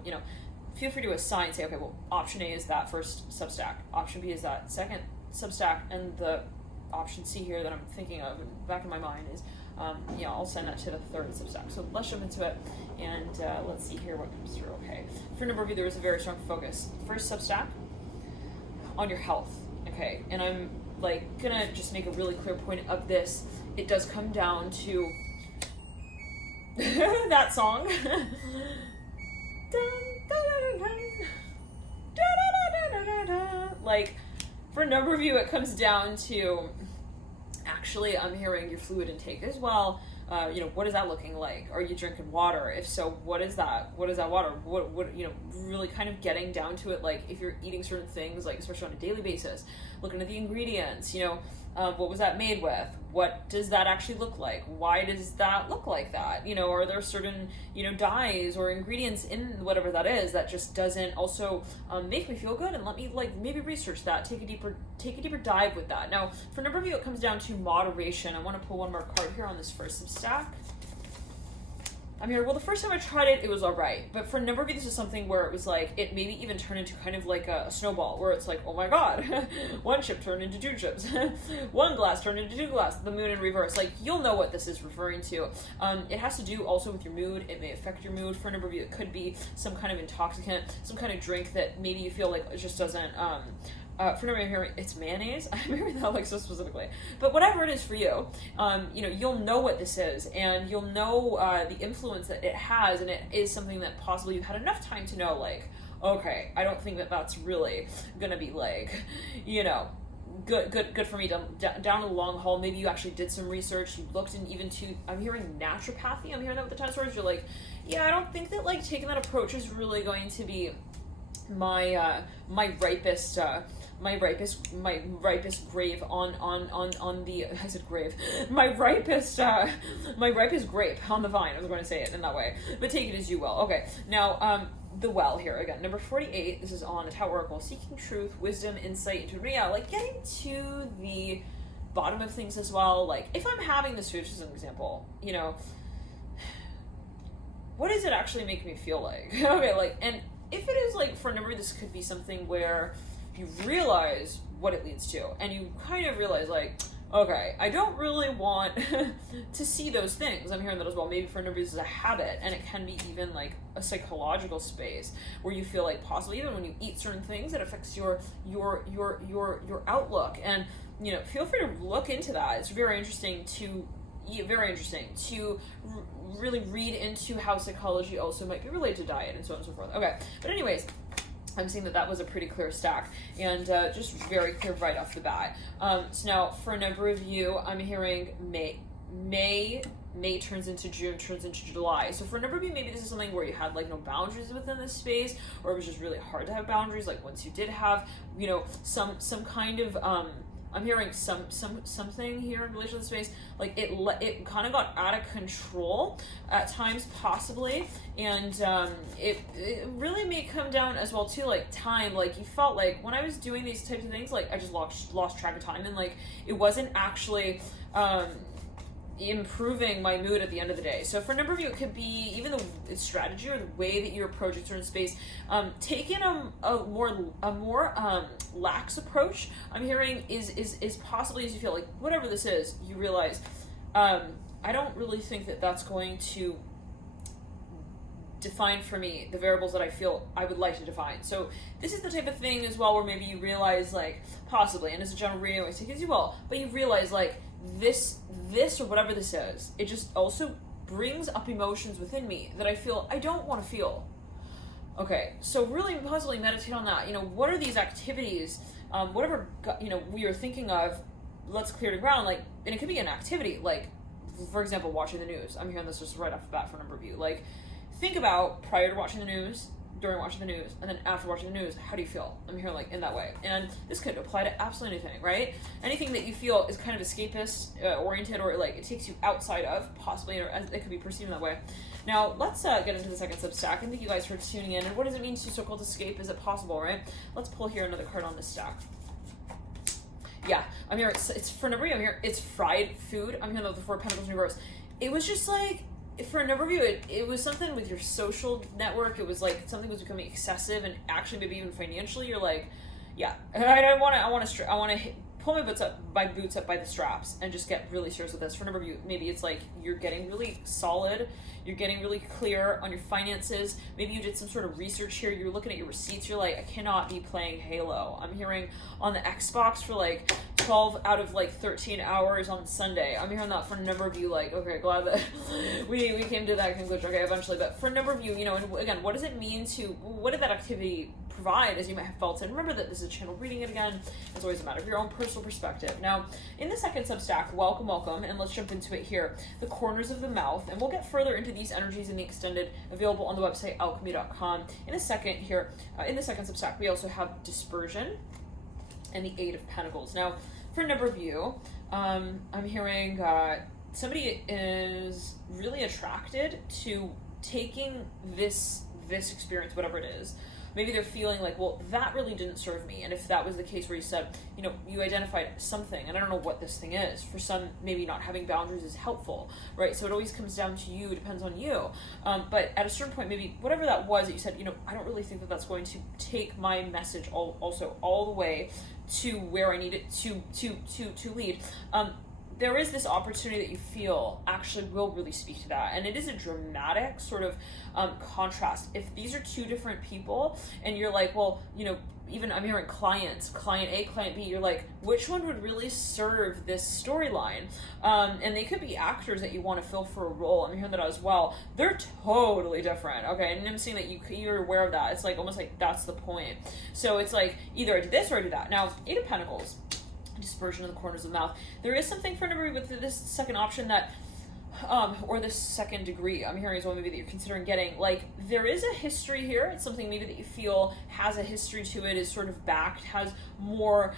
feel free to assign, say, okay, well, option A is that first substack, option B is that second substack, and the option C here that I'm thinking of in the back of my mind is, I'll send that to the 3rd substack. So let's jump into it, and let's see here what comes through. Okay, for a number of you, there was a very strong focus. First substack, on your health. Okay, and I'm like gonna just make a really clear point of this. It does come down to that song. Like, for a number of you, it comes down to, actually, I'm hearing your fluid intake as well. What is that looking like? Are you drinking water? If so, what is that? What is that water? What, really kind of getting down to it, like, if you're eating certain things, like, especially on a daily basis, looking at the ingredients, what was that made with? What does that actually look like? Why does that look like that? Are there certain, dyes or ingredients in whatever that is that just doesn't also make me feel good? And let me maybe research that, take a deeper dive with that. Now, for a number of you, it comes down to moderation. I want to pull one more card here on this first substack. I'm here, well, the first time I tried it, it was all right. But for a number of you, this is something where it was like, it maybe even turned into kind of like a snowball, where it's like, oh my God, 1 chip turned into 2 chips. 1 glass turned into 2 glass, the moon in reverse. Like, you'll know what this is referring to. It has to do also with your mood. It may affect your mood. For a number of you, it could be some kind of intoxicant, some kind of drink that maybe you feel like it just doesn't, for number hearing, it's mayonnaise. I'm hearing that like so specifically, but whatever it is for you, you'll know what this is, and you'll know the influence that it has, and it is something that possibly you've had enough time to know, like, okay, I don't think that that's really gonna be like, good for me down the long haul. Maybe you actually did some research, you looked in even to, I'm hearing naturopathy. I'm hearing that with the 10 of swords. You're like, yeah, I don't think that like taking that approach is really going to be my ripest grave on the, I said grave, my ripest grape on the vine. I was going to say it in that way, but take it as you will. Okay, now the well here again, number 48. This is on the Tower Oracle, seeking truth, wisdom, insight into like getting to the bottom of things as well. Like, if I'm having this food, just as an example, what does it actually make me feel like? Okay, like, and if it is like, for a number, this could be something where you realize what it leads to, and you kind of realize like, okay, I don't really want to see those things. I'm hearing that as well. Maybe for a number, this is a habit, and it can be even like a psychological space where you feel like possibly even when you eat certain things, it affects your outlook. And feel free to look into that. It's very interesting to really read into how psychology also might be related to diet and so on and so forth. Okay, but anyways, I'm seeing that was a pretty clear stack, and just very clear right off the bat. So now, for a number of you, I'm hearing May turns into June, turns into July. So for a number of you, maybe this is something where you had like no boundaries within this space, or it was just really hard to have boundaries. Like, once you did have, some kind of, I'm hearing something here in relation to the space, like it kind of got out of control at times, possibly, and it really may come down as well to like time. Like, you felt like when I was doing these types of things, like I just lost track of time, and like it wasn't actually improving my mood at the end of the day. So for a number of you, it could be even the strategy or the way that you approach a certain space. Taking a more lax approach, I'm hearing is possibly, as you feel like whatever this is, you realize I don't really think that that's going to define for me the variables that I feel I would like to define. So this is the type of thing as well where maybe you realize, like, possibly, and as a general reading, I always take it as you will, but you realize like this or whatever this is, it just also brings up emotions within me that I feel I don't want to feel. Okay, so really possibly meditate on that. What are these activities, whatever we are thinking of, let's clear the ground, like, and it could be an activity, like for example, watching the news. I'm hearing this just right off the bat for a number of you. Like, think about prior to watching the news, during watching the news, and then after watching the news, how do you feel? I'm hearing like in that way. And this could apply to absolutely anything, right? Anything that you feel is kind of escapist oriented, or like it takes you outside of, possibly, or it could be perceived in that way. Now, let's get into the second Substack, and thank you guys for tuning in. And what does it mean to so-called escape? Is it possible, right? Let's pull here another card on this stack. Yeah, I'm here. It's for a number of you. I'm here. It's fried food. I'm here with the Four of Pentacles in reverse. It was just like, for a number of you, it was something with your social network. It was like something was becoming excessive, and actually maybe even financially, you're like, yeah, I want to pull my boots up by the straps and just get really serious with this. For a number of you, maybe it's like you're getting really solid. You're getting really clear on your finances. Maybe you did some sort of research here. You're looking at your receipts. You're like, I cannot be playing Halo. I'm hearing on the Xbox for like 12 out of like 13 hours on Sunday. I'm hearing that for a number of you, like, okay, glad that we came to that conclusion, okay, eventually. But for a number of you, you know, and again, what does it mean what did that activity provide as you might have felt? And remember that this is a channel reading it again. It's always a matter of your own personal perspective. Now, in the second Substack, welcome, and let's jump into it here. The corners of the mouth, and we'll get further into these energies in the extended, available on the website alchemy.com. In a second here, in the second Substack, we also have dispersion and the Eight of Pentacles. Now, for a number of you, I'm hearing somebody is really attracted to taking this experience, whatever it is. Maybe they're feeling like, well, that really didn't serve me. And if that was the case where you said, you know, you identified something, and I don't know what this thing is. For some, maybe not having boundaries is helpful, right? So it always comes down to you, depends on you. But at a certain point, maybe whatever that was that you said, you know, I don't really think that that's going to take my message all the way to where I need it to lead. There is this opportunity that you feel actually will really speak to that. And it is a dramatic sort of contrast. If these are two different people and you're like, well, you know, even I'm hearing clients, client A, client B, you're like, which one would really serve this storyline? And they could be actors that you want to fill for a role. I'm hearing that as well. They're totally different. Okay, and I'm seeing that you're aware of that. It's like almost like that's the point. So it's like either I do this or I do that. Now, Eight of Pentacles. Dispersion in the corners of the mouth. There is something for number with this second option that or this second degree I'm hearing as well, maybe that you're considering getting. Like, there is a history here. It's something maybe that you feel has a history to it, is sort of backed, has more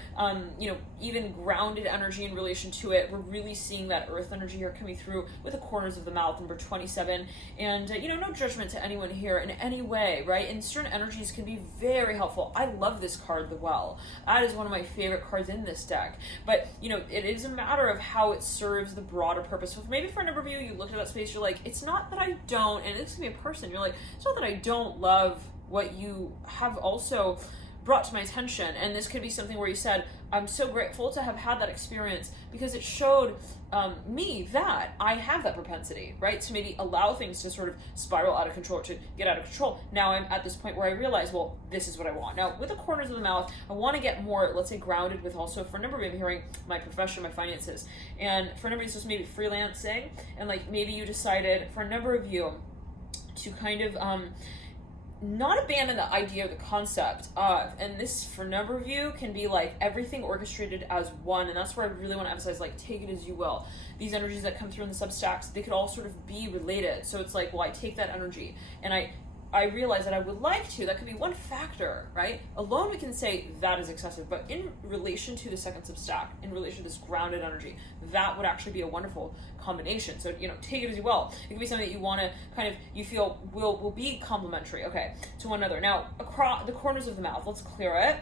you know, even grounded energy in relation to it. We're really seeing that earth energy here coming through with the corners of the mouth, number 27. And you know, no judgment to anyone here in any way, right? And certain energies can be very helpful. I love this card, the Well. That is one of my favorite cards in this deck. But you know, it is a matter of how it serves the broader purpose. So maybe for a number of you, you look at that space, you're like, it's not that I don't, and this can be a person, you're like, it's not that I don't love what you have also brought to my attention. And this could be something where you said, I'm so grateful to have had that experience because it showed me that I have that propensity, right? To maybe allow things to sort of spiral out of control, to get out of control. Now I'm at this point where I realize, well, this is what I want. Now, with the corners of the mouth, I want to get more, let's say, grounded with also, for a number of you, I'm hearing my profession, my finances. And for a number of you, it's just maybe freelancing. And like maybe you decided, for a number of you, to kind of not abandon the idea of the concept of, and this for a number of you can be like everything orchestrated as one. And that's where I really want to emphasize, like, take it as you will. These energies that come through in the Substacks, they could all sort of be related. So it's like, well, I take that energy and I realize that I would like to, that could be one factor, right? Alone we can say that is excessive, but in relation to the second Substack, in relation to this grounded energy, that would actually be a wonderful combination. So, you know, take it as you will. It could be something that you want to kind of, you feel will be complementary, okay, to one another. Now, across the corners of the mouth, let's clear it.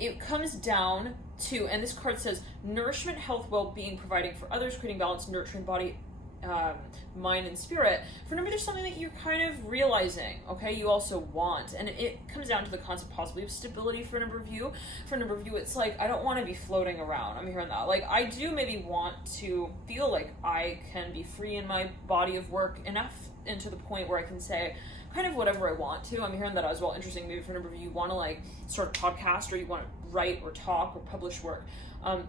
It comes down to, and this card says, nourishment, health, well-being, providing for others, creating balance, nurturing body, mind and spirit. For number, there's something that you're kind of realizing, okay, you also want, and it comes down to the concept possibly of stability. For a number of you, it's like, I don't want to be floating around. I'm hearing that, like, I do maybe want to feel like I can be free in my body of work enough, and to the point where I can say kind of whatever I want to. I'm hearing that as well. Interesting. Maybe for a number of you, you want to like start a podcast, or you want to write or talk or publish work.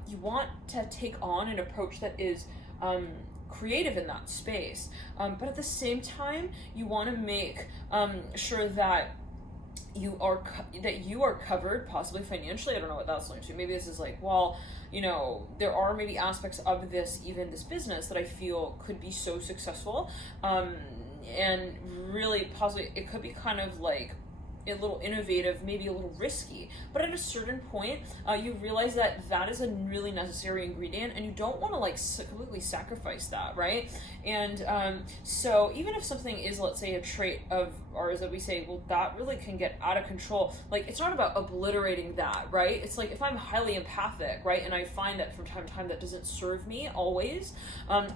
You want to take on an approach that is creative in that space, but at the same time you want to make sure that that you are covered, possibly financially. I don't know what that's linked to. Maybe this is like, well, there are maybe aspects of this, even this business, that I feel could be so successful, and really possibly it could be kind of like a little innovative, maybe a little risky, but at a certain point, you realize that that is a really necessary ingredient, and you don't want to like completely sacrifice that, right? And so even if something is, let's say, a trait of ours that we say, well, that really can get out of control, like it's not about obliterating that, right? It's like if I'm highly empathic, right, and I find that from time to time that doesn't serve me always,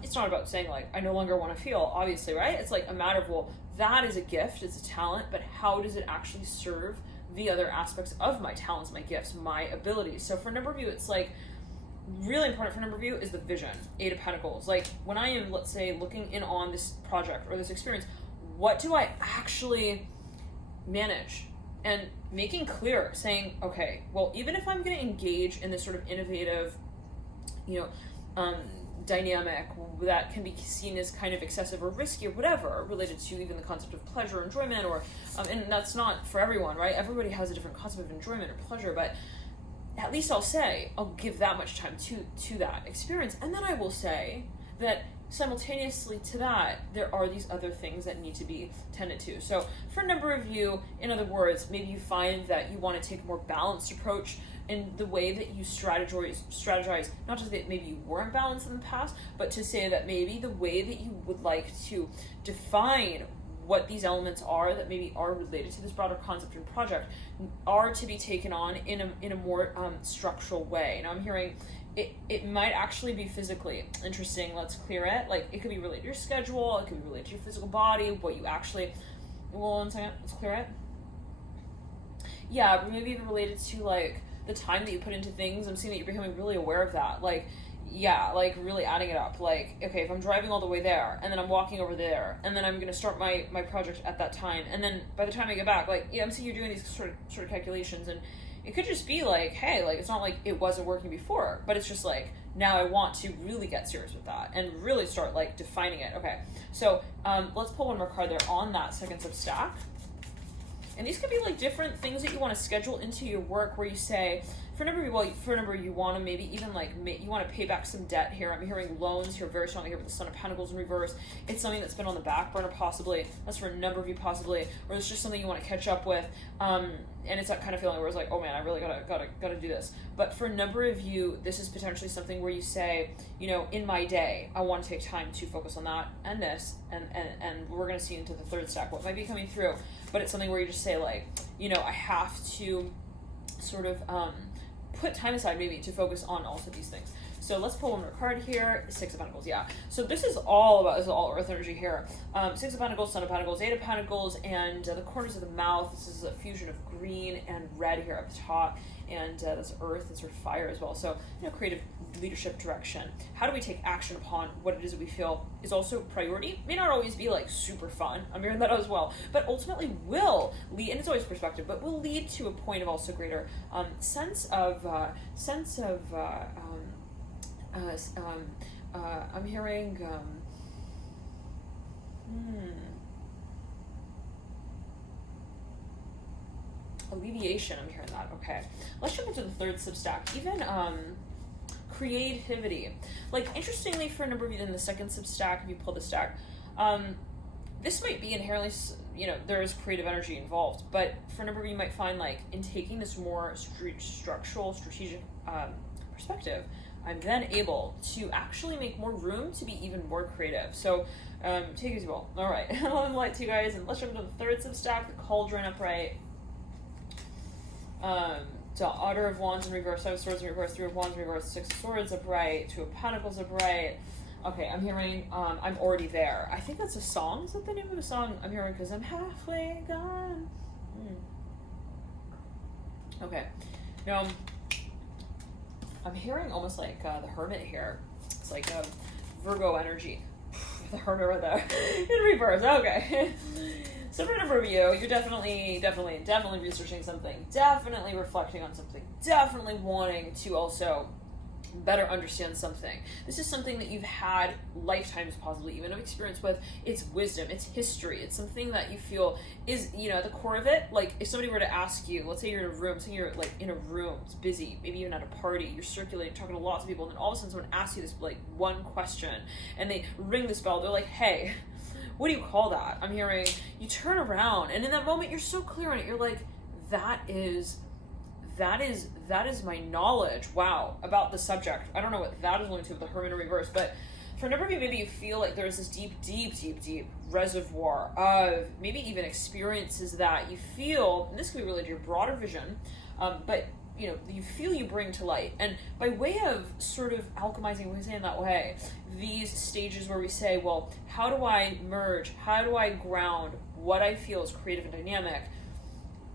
it's not about saying like I no longer want to feel, obviously, right? It's like a matter of, well, that is a gift, it's a talent, but how does it actually serve the other aspects of my talents, my gifts, my abilities? So for a number of you, it's like really important for a number of you is the vision. 8 of Pentacles. Like when I am, let's say, looking in on this project or this experience, what do I actually manage? And making clear, saying, okay, well, even if I'm going to engage in this sort of innovative, dynamic that can be seen as kind of excessive or risky or whatever, related to even the concept of pleasure or enjoyment, or and that's not for everyone, right? Everybody has a different concept of enjoyment or pleasure, but at least I'll give that much time to that experience. And then I will say that simultaneously to that, there are these other things that need to be tended to. So for a number of you, in other words, maybe you find that you want to take a more balanced approach in the way that you strategize, not just that maybe you weren't balanced in the past, but to say that maybe the way that you would like to define what these elements are that maybe are related to this broader concept and project are to be taken on in a more structural way. Now I'm hearing it might actually be physically interesting. Let's clear it. Like it could be related to your schedule, it could be related to your physical body, what you actually, well, 1 second, let's clear it. Yeah, maybe even related to like the time that you put into things. I'm seeing that you're becoming really aware of that. Like, yeah, like really adding it up. Like, okay, if I'm driving all the way there, and then I'm walking over there, and then I'm going to start my project at that time, and then by the time I get back, like, yeah, I'm seeing you're doing these sort of calculations, and it could just be like, hey, like, it's not like it wasn't working before, but it's just like, now I want to really get serious with that, and really start, like, defining it. Okay, so, let's pull one more card there on that second sub stack. And these could be like different things that you want to schedule into your work, where you say, for a number of you want to maybe even like, you want to pay back some debt here. I'm hearing loans here very strongly here with the Son of Pentacles in reverse. It's something that's been on the back burner possibly. That's for a number of you possibly. Or it's just something you want to catch up with. And it's that kind of feeling where it's like, oh man, I really gotta do this. But for a number of you, this is potentially something where you say, in my day, I want to take time to focus on that and this, and we're going to see into the third stack what might be coming through. But it's something where you just say like, I have to sort of put time aside maybe to focus on also these things. So let's pull one more card here. 6 of Pentacles, yeah. So this is all Earth energy here. 6 of Pentacles, Son of Pentacles, 8 of Pentacles, and the corners of the mouth. This is a fusion of green and red here up the top. And that's Earth and sort of fire as well. So, creative leadership direction. How do we take action upon what it is that we feel is also priority? May not always be like super fun. I'm hearing that as well. But ultimately will lead, and it's always perspective, but will lead to a point of also greater sense of I'm hearing alleviation. I'm hearing that. Okay, let's jump into the third substack. Even creativity. Like, interestingly, for a number of you in the second substack, if you pull the stack, this might be inherently, there is creative energy involved, but for a number of you, might find like in taking this more structural, strategic perspective, I'm then able to actually make more room to be even more creative. So take it easy, ball. All right, love and light to you guys, and let's jump into the third substack, the Cauldron upright. So Otter of Wands in reverse, 5 of Swords in reverse, 3 of Wands in reverse, 6 of Swords upright, 2 of Pentacles upright. Okay, I'm hearing I'm already there. I think that's a song. Is that the name of the song? I'm hearing because I'm halfway gone. Okay. Now, I'm hearing almost like the Hermit here. It's like a Virgo energy. The Hermit right there. In reverse. Okay. So for a number of you, you're definitely researching something, definitely reflecting on something, definitely wanting to also better understand something. This is something that you've had lifetimes possibly even of experience with. It's wisdom, it's history, it's something that you feel is, at the core of it. Like if somebody were to ask you, let's say you're in a room, say you're like in a room, it's busy, maybe even at a party, you're circulating, talking to lots of people, and then all of a sudden someone asks you this like one question and they ring this bell, they're like, hey, what do you call that? I'm hearing, you turn around, and in that moment you're so clear on it, you're like, that is my knowledge, wow, about the subject. I don't know what that is linked to with the Hermit in reverse, but for a number of you, maybe you feel like there's this deep reservoir of maybe even experiences that you feel, and this could be related to your broader vision, but you feel you bring to light. And by way of sort of alchemizing, we say in that way, these stages where we say, well, how do I merge? How do I ground what I feel is creative and dynamic?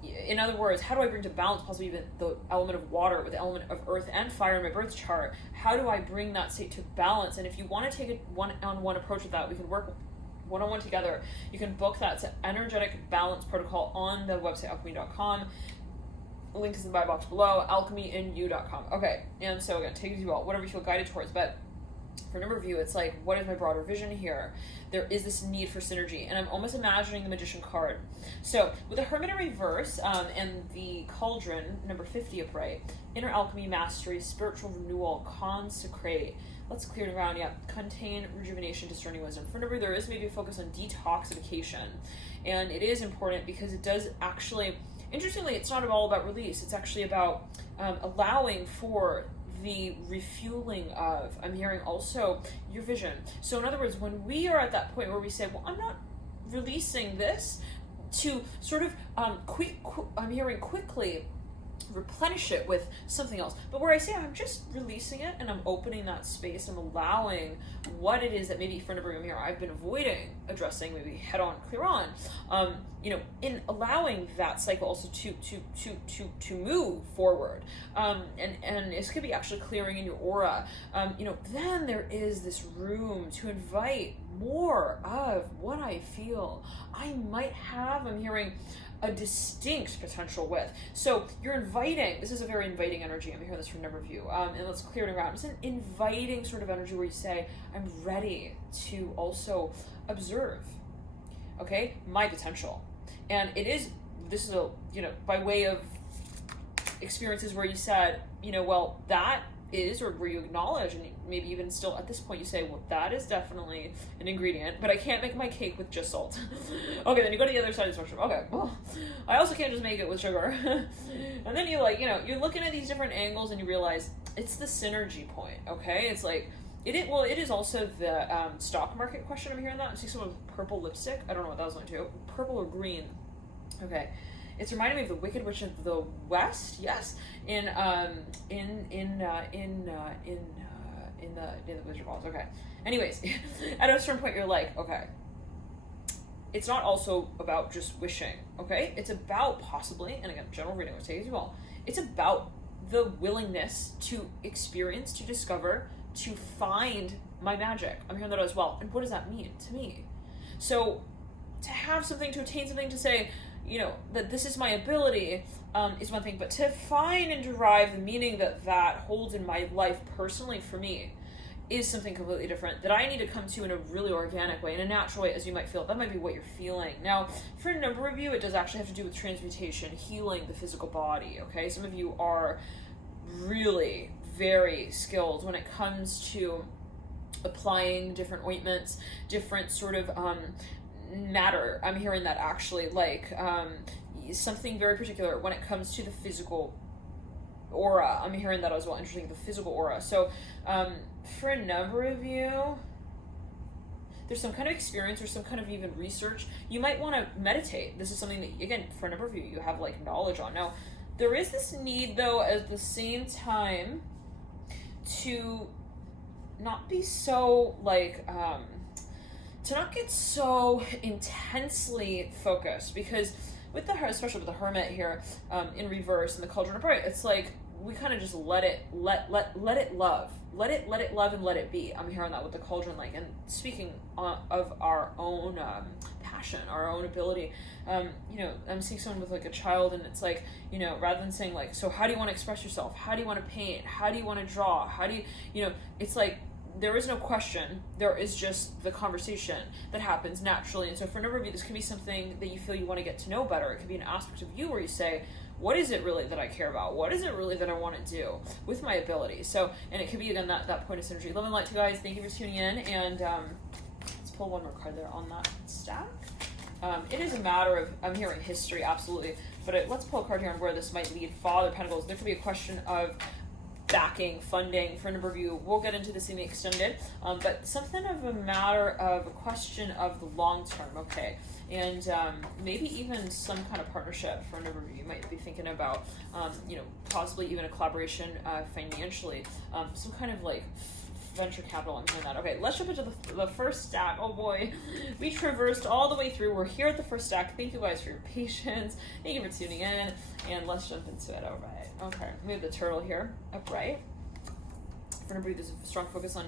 In other words, how do I bring to balance possibly even the element of water with the element of earth and fire in my birth chart? How do I bring that state to balance? And if you want to take a one-on-one approach with that, we can work one-on-one together. You can book that. It's an energetic balance protocol on the website, alchemy.com. Link is in the bio box below, alchemyin.you.com. Okay, and so again, take it as you will, whatever you feel guided towards, but for a number of you, it's like, what is my broader vision here? There is this need for synergy, and I'm almost imagining the Magician card. So with the Hermit in reverse and the Cauldron, number 50 upright, inner alchemy, mastery, spiritual renewal, consecrate. Let's clear the ground. Yeah, contain, rejuvenation, discerning wisdom. For a number, there is maybe a focus on detoxification, and it is important because it does actually. Interestingly, it's not all about release. It's actually about allowing for the refueling of, I'm hearing also, your vision. So in other words, when we are at that point where we say, well, I'm not releasing this, to sort of I'm hearing quickly replenish it with something else. But where I say I'm just releasing it and I'm opening that space, I'm allowing what it is that maybe for a number of here I've been avoiding addressing, maybe head on, clear on, in allowing that cycle also to move forward. And this could be actually clearing in your aura. Then there is this room to invite more of what I feel I might have, I'm hearing, a distinct potential with. So you're inviting, this is a very inviting energy, I'm hearing this from a number of you, and let's clear it around. It's an inviting sort of energy where you say, I'm ready to also observe, okay, my potential. And this is by way of experiences where you said, well, that is, or where you acknowledge, and maybe even still at this point you say, well, that is definitely an ingredient, but I can't make my cake with just salt. Okay, then you go to the other side of the spectrum. Okay, well, I also can't just make it with sugar. And then you're looking at these different angles and you realize it's the synergy point, okay? It's like, it is also the stock market question. I'm hearing that. I'm seeing someone with purple lipstick. I don't know what that was like to. Purple or green. Okay. It's reminding me of the Wicked Witch of the West. Yes, in the Wizard of Oz. Okay. Anyways, at a certain point, you're like, okay, it's not also about just wishing. Okay, it's about possibly, and again, general reading, I'll take it as well. It's about the willingness to experience, to discover, to find my magic. I'm hearing that as well. And what does that mean to me? So, to have something, to attain something, to say, that this is my ability, is one thing, but to find and derive the meaning that holds in my life personally for me is something completely different that I need to come to in a really organic way, in a natural way, as you might feel. That might be what you're feeling. Now, for a number of you, it does actually have to do with transmutation, healing the physical body, okay? Some of you are really very skilled when it comes to applying different ointments, different sort of matter. I'm hearing that actually, like something very particular when it comes to the physical aura. I'm hearing that as well. Interesting, the physical aura. So for a number of you, there's some kind of experience or some kind of even research. You might want to meditate. This is something that, again, for a number of you have like knowledge on. Now, there is this need though at the same time to not be so like to not get so intensely focused, because with especially with the Hermit here in reverse and the Cauldron upright, it's like we kind of just let it love. Let it love and let it be. I'm hearing that with the cauldron, like, and speaking of our own passion, our own ability. You know, I'm seeing someone with like a child, and it's like, you know, rather than saying like, so how do you want to express yourself? How do you want to paint? How do you want to draw? How do you, you know, it's like, there is no question, there is just the conversation that happens naturally. And so for a number of you, this could be something that you feel you want to get to know better. It could be an aspect of you where you say, what is it really that I care about? What is it really that I want to do with my ability? So, and it could be, again, that point of synergy. Love and light to you guys. Thank you for tuning in. And let's pull one more card there on that stack. It is a matter of, I'm hearing history, absolutely. But let's pull a card here on where this might lead. Father of Pentacles. There could be a question of backing, funding for a number of you. We'll get into this in the extended, but something of a matter of a question of the long term, okay? And maybe even some kind of partnership for a number of you. You might be thinking about, you know, possibly even a collaboration financially, some kind of like venture capital. I'm hearing that. Okay, let's jump into the first stack. Oh boy, we traversed all the way through. We're here at the first stack. Thank you guys for your patience. Thank you for tuning in, and let's jump into it. All right. Okay, we have the turtle here, upright. For number, there's a strong focus on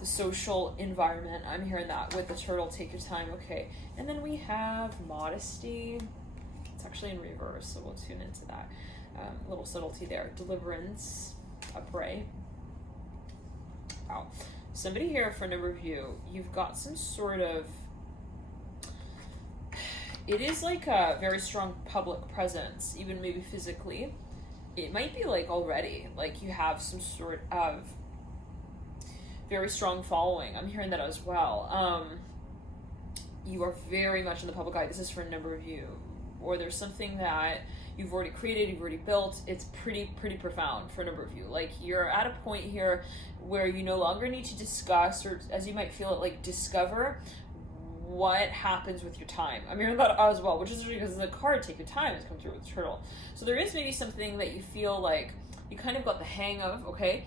the social environment. I'm hearing that with the turtle. Take your time. Okay, and then we have modesty. It's actually in reverse, so we'll tune into that. Little subtlety there. Deliverance, upright. Wow. Somebody here, for a number of you, you've got some sort of, it is like a very strong public presence, even maybe physically. It might be like already, like you have some sort of very strong following. I'm hearing that as well. You are very much in the public eye. This is for a number of you. Or there's something that you've already created, you've already built. It's pretty profound for a number of you. Like, you're at a point here where you no longer need to discuss, or as you might feel it, like discover what happens with your time. I'm hearing that as well, which is because the card take your time has come through with the turtle. So there is maybe something that you feel like you kind of got the hang of, okay?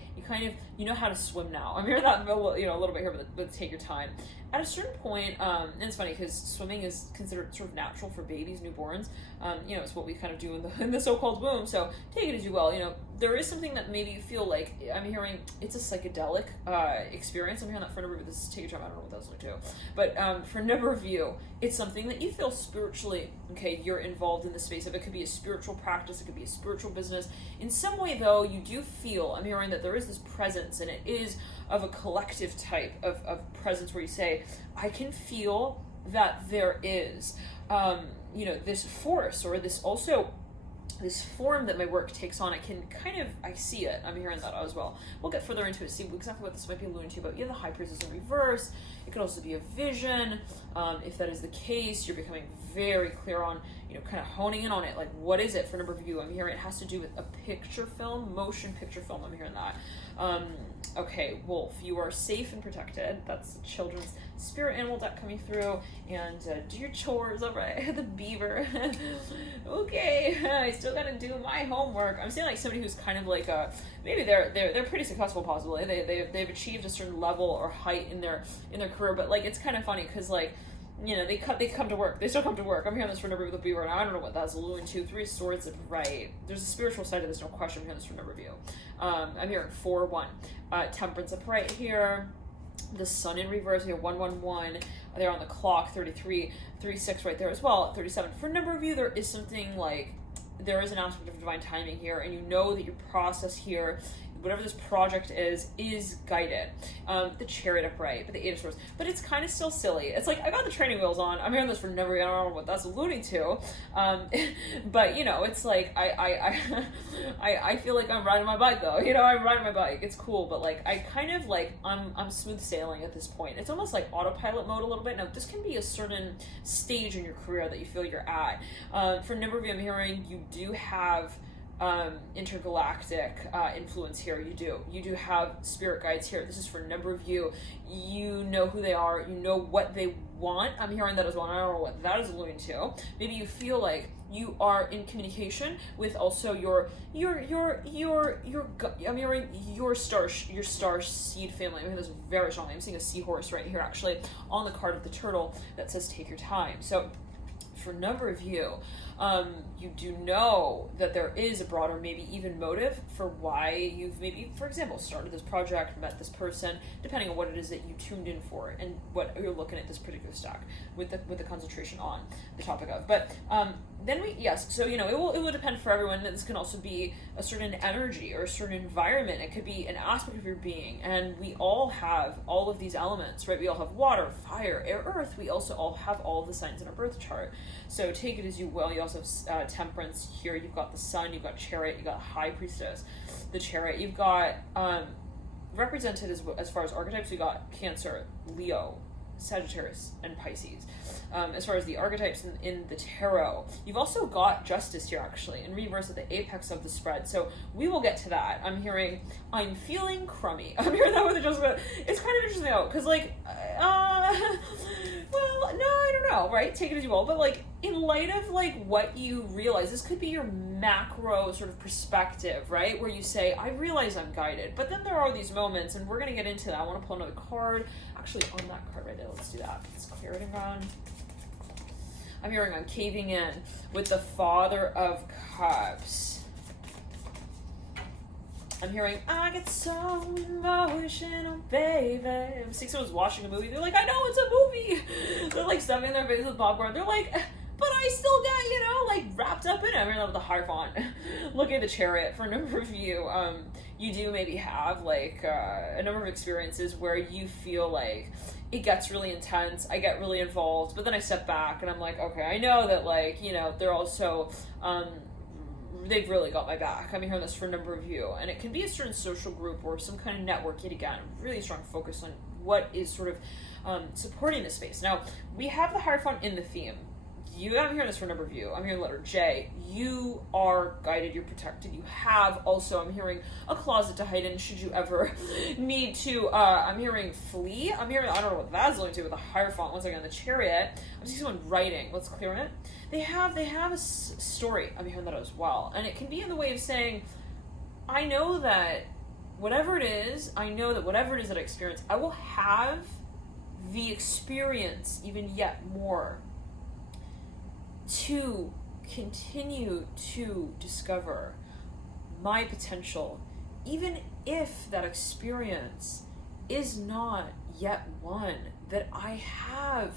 You know how to swim now. I'm hearing that, you know, a little bit here, but take your time. At a certain point, and it's funny because swimming is considered sort of natural for babies, newborns. You know, it's what we kind of do in the so-called womb. So take it as you will. You know, there is something that maybe you feel like, I'm hearing it's a psychedelic experience. I'm hearing that for a number of you. This is take your time. I don't know what that's like too. But for a number of you, it's something that you feel spiritually, okay, you're involved in the space of. It could be a spiritual practice. It could be a spiritual business. In some way, though, you do feel, I'm hearing that there is this presence, and it is of a collective type of presence where you say, I can feel that there is, you know, this force, or this also, this form that my work takes on. I see it. I'm hearing that as well. We'll get further into it, see exactly what this might be alluding to, but yeah, the High Priestess in reverse. It could also be a vision. If that is the case, you're becoming very clear on, you know, kind of honing in on it. Like, what is it for a number of you? I'm hearing it has to do with a picture film, motion picture film. I'm hearing that. Okay, Wolf, you are safe and protected. That's the children's spirit animal deck coming through. And do your chores. All right, the beaver. Okay, I still gotta do my homework. I'm saying like somebody who's kind of like maybe they're pretty successful. Possibly they've achieved a certain level or height in their career. But like, it's kind of funny because like, you know, they come to work. They still come to work. I'm hearing this for a number of the beaver, and I don't know what that's alluding to. 3 swords, right? There's a spiritual side to this, no question. I'm hearing this for a number of you. I'm hearing 4-1. Temperance upright here. The sun in reverse here, 1-1-1. They're on the clock, 33. 3-6 right there as well, 37. For a number of you, there is something like, there is an aspect of divine timing here, and you know that your process here, whatever this project is guided. The Chariot upright, but the 8 of Swords. But it's kind of still silly. It's like, I got the training wheels on. I'm hearing this for never, I don't know what that's alluding to. But, you know, it's like, I feel like I'm riding my bike, though. You know, I'm riding my bike. It's cool, but, like, I kind of, like, I'm smooth sailing at this point. It's almost like autopilot mode a little bit. Now, this can be a certain stage in your career that you feel you're at. For a number of you, I'm hearing you do have intergalactic influence here. You do have spirit guides here. This is for a number of you. You know who they are. You know what they want. I'm hearing that as well. I don't know what that is alluding to. Maybe you feel like you are in communication with also your I'm hearing your star seed family. I'm hearing this very strongly. I'm seeing a seahorse right here actually on the card of the turtle that says take your time. So for a number of you, You do know that there is a broader, maybe even motive for why you've maybe, for example, started this project, met this person, depending on what it is that you tuned in for and what you're looking at this particular stack with the concentration on the topic of. But so it will depend for everyone. This can also be a certain energy or a certain environment. It could be an aspect of your being, and we all have all of these elements, right? We all have water, fire, air, earth. We also all have all of the signs in our birth chart. So take it as you will. You also have Temperance here. You've got the Sun. You've got Chariot. You've got High Priestess. The Chariot. You've got represented as far as archetypes. You got Cancer, Leo, Sagittarius, and Pisces. As far as the archetypes in the tarot, you've also got Justice here, actually, in reverse at the apex of the spread. So we will get to that. I'm hearing, I'm feeling crummy. I'm hearing that with the Justice. It's kind of interesting, though, because, like, well, no, I don't know, right? Take it as you will. But, like, in light of, like, what you realize, this could be your macro sort of perspective, right? Where you say, I realize I'm guided. But then there are these moments, and we're going to get into that. I want to pull another card. Actually, on that card right there, let's do that. Let's clear it around. I'm hearing I'm caving in with the Father of Cups. I'm hearing, I get so emotional, baby. I'm seeing someone's watching a movie. They're like, I know it's a movie. They're like stuffing their face with popcorn. They're like, but I still get, like wrapped up in it. I'm hearing that with the Hierophant. Looking at the Chariot, for a number of you, you do maybe have like a number of experiences where you feel like it gets really intense, I get really involved, but then I step back and I'm like, okay, I know that, like, they're also, they've really got my back. I'm hearing this for a number of you. And it can be a certain social group or some kind of network, yet again, really strong focus on what is sort of supporting this space. Now, we have the Hierophant in the theme. I'm hearing this for a number of you. I'm hearing letter J. You are guided, you're protected. You have also, I'm hearing a closet to hide in should you ever need to. I'm hearing flee. I'm hearing, I don't know what that's going to with the Hierophant. Once again, the Chariot. I'm seeing someone writing. Let's clear it. They have a story. I'm hearing that as well. And it can be in the way of saying, I know that whatever it is that I experience, I will have the experience even yet more to continue to discover my potential, even if that experience is not yet one that I have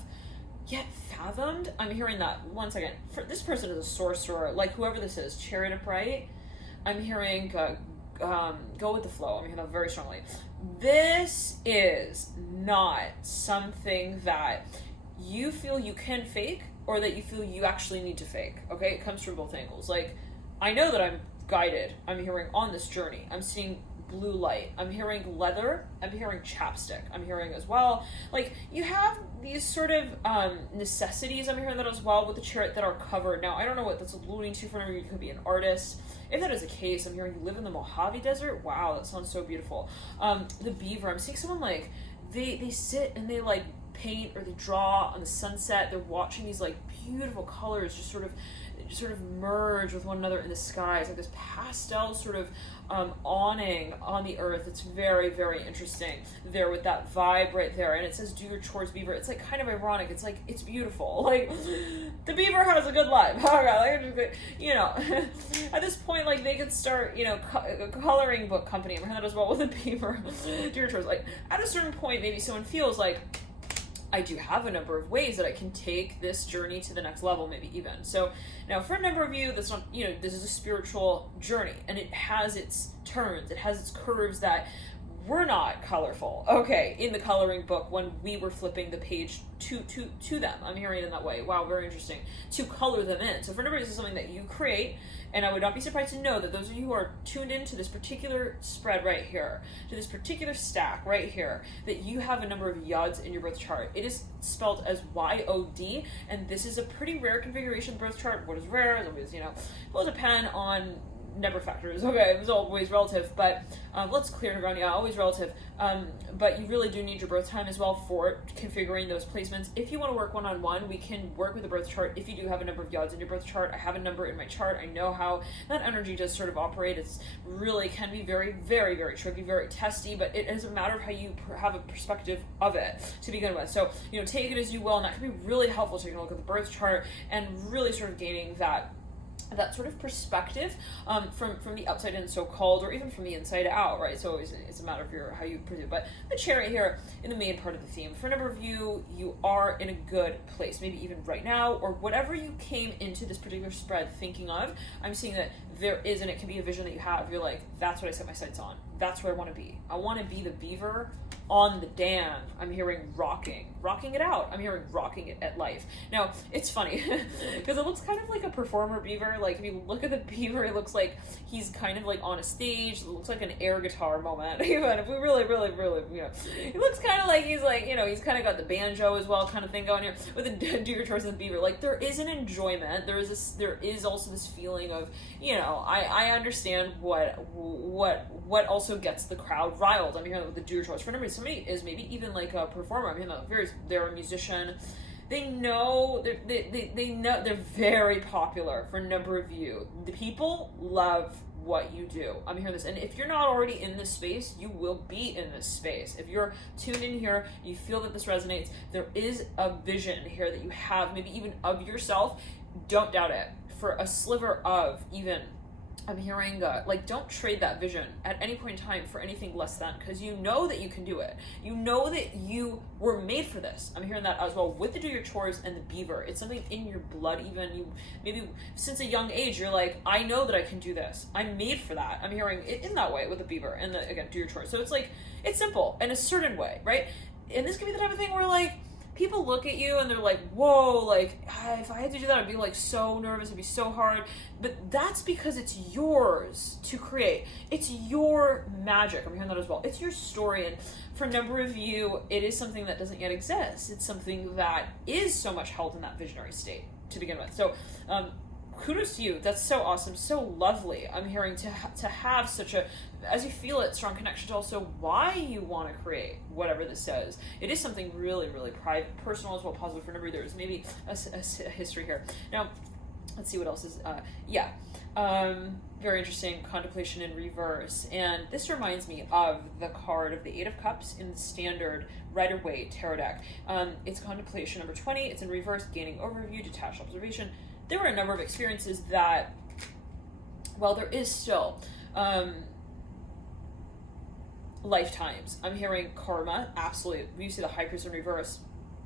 yet fathomed. I'm hearing that, once again, for this person is a sorcerer, like whoever this is, Chariot upright. I'm hearing go with the flow. I'm hearing that very strongly. This is not something that you feel you can fake or that you feel you actually need to fake, okay? It comes from both angles. Like, I know that I'm guided. I'm hearing on this journey. I'm seeing blue light. I'm hearing leather. I'm hearing chapstick. I'm hearing as well, like, you have these sort of necessities. I'm hearing that as well with the Chariot that are covered. Now, I don't know what that's alluding to. For you could be an artist. If that is the case, I'm hearing you live in the Mojave Desert. Wow, that sounds so beautiful. The beaver. I'm seeing someone like, they sit and they like paint or they draw on the sunset. They're watching these like beautiful colors just sort of merge with one another in the sky. It's like this pastel sort of awning on the earth. It's very, very interesting there with that vibe right there. And it says, do your chores, beaver. It's like kind of ironic. It's like, it's beautiful. Like, the beaver has a good life. Oh God, like, at this point, like, they could start, a coloring book company. I've heard that as well with the beaver. Do your chores. Like, at a certain point, maybe someone feels like, I do have a number of ways that I can take this journey to the next level, maybe even. So now for a number of you, that's not, this is a spiritual journey and it has its turns, it has its curves that were not colorful, okay, in the coloring book when we were flipping the page to them. I'm hearing it in that way. Wow, very interesting. To color them in. So for a number of you, this is something that you create, and I would not be surprised to know that those of you who are tuned into this particular spread right here, to this particular stack right here, that you have a number of yods in your birth chart. It is spelled as Y-O-D, and this is a pretty rare configuration birth chart. What is rare? It always, will depend on number factors. Okay, it was always relative, but let's clear the ground. Yeah, always relative. But you really do need your birth time as well for configuring those placements. If you want to work one-on-one, we can work with a birth chart. If you do have a number of yods in your birth chart, I have a number in my chart. I know how that energy does sort of operate. It's really can be very, very, very tricky, very testy, but it is a matter of how you have a perspective of it to begin with. So, take it as you will, and that can be really helpful taking a look at the birth chart and really sort of gaining that sort of perspective from the outside in, so-called, or even from the inside out, right? So it's a matter of how you perceive. But the chariot here in the main part of the theme, for a number of you, you are in a good place, maybe even right now, or whatever you came into this particular spread thinking of. I'm seeing that there is, and it can be a vision that you have. You're like, that's what I set my sights on. That's where I want to be. I want to be the beaver on the dam. I'm hearing rocking it out. I'm hearing rocking it at life. Now, it's funny because it looks kind of like a performer beaver. Like, if you look at the beaver, it looks like he's kind of like on a stage. It looks like an air guitar moment. Even if we really, it looks kind of like he's like, he's kind of got the banjo as well kind of thing going here with the do your chores and the beaver. Like, there is an enjoyment. There is also this feeling of, I understand what also gets the crowd riled. I'm hearing with the do your chores. For number, somebody is maybe even like a performer. I'm hearing that they're a musician. They know they're very popular for a number of you. The people love what you do. I'm hearing this. And if you're not already in this space, you will be in this space. If you're tuned in here, you feel that this resonates, there is a vision here that you have, maybe even of yourself. Don't doubt it. For a sliver of even, I'm hearing, don't trade that vision at any point in time for anything less than, because you know that you can do it. You know that you were made for this. I'm hearing that as well with the do your chores and the beaver. It's something in your blood, even you, maybe since a young age, you're like, I know that I can do this. I'm made for that. I'm hearing it in that way with the beaver and again, do your chores. So it's like, it's simple in a certain way, right? And this can be the type of thing where like, people look at you and they're like, whoa, like, if I had to do that, I'd be like so nervous, it'd be so hard. But that's because it's yours to create. It's your magic. I'm hearing that as well. It's your story. And for a number of you, it is something that doesn't yet exist. It's something that is so much held in that visionary state to begin with. So, kudos to you. That's so awesome, so lovely. I'm hearing to have such a, as you feel it, strong connection to also why you want to create whatever this says. It is something really, really private, personal as well, positive for a number. There's maybe a history here. Now, let's see what else is, very interesting, contemplation in reverse. And this reminds me of the card of the Eight of Cups in the standard Rider-Waite tarot deck. It's contemplation number 20. It's in reverse, gaining overview, detached observation. There were a number of experiences that, well, there is still lifetimes. I'm hearing karma, absolutely. You see the High Priest in reverse.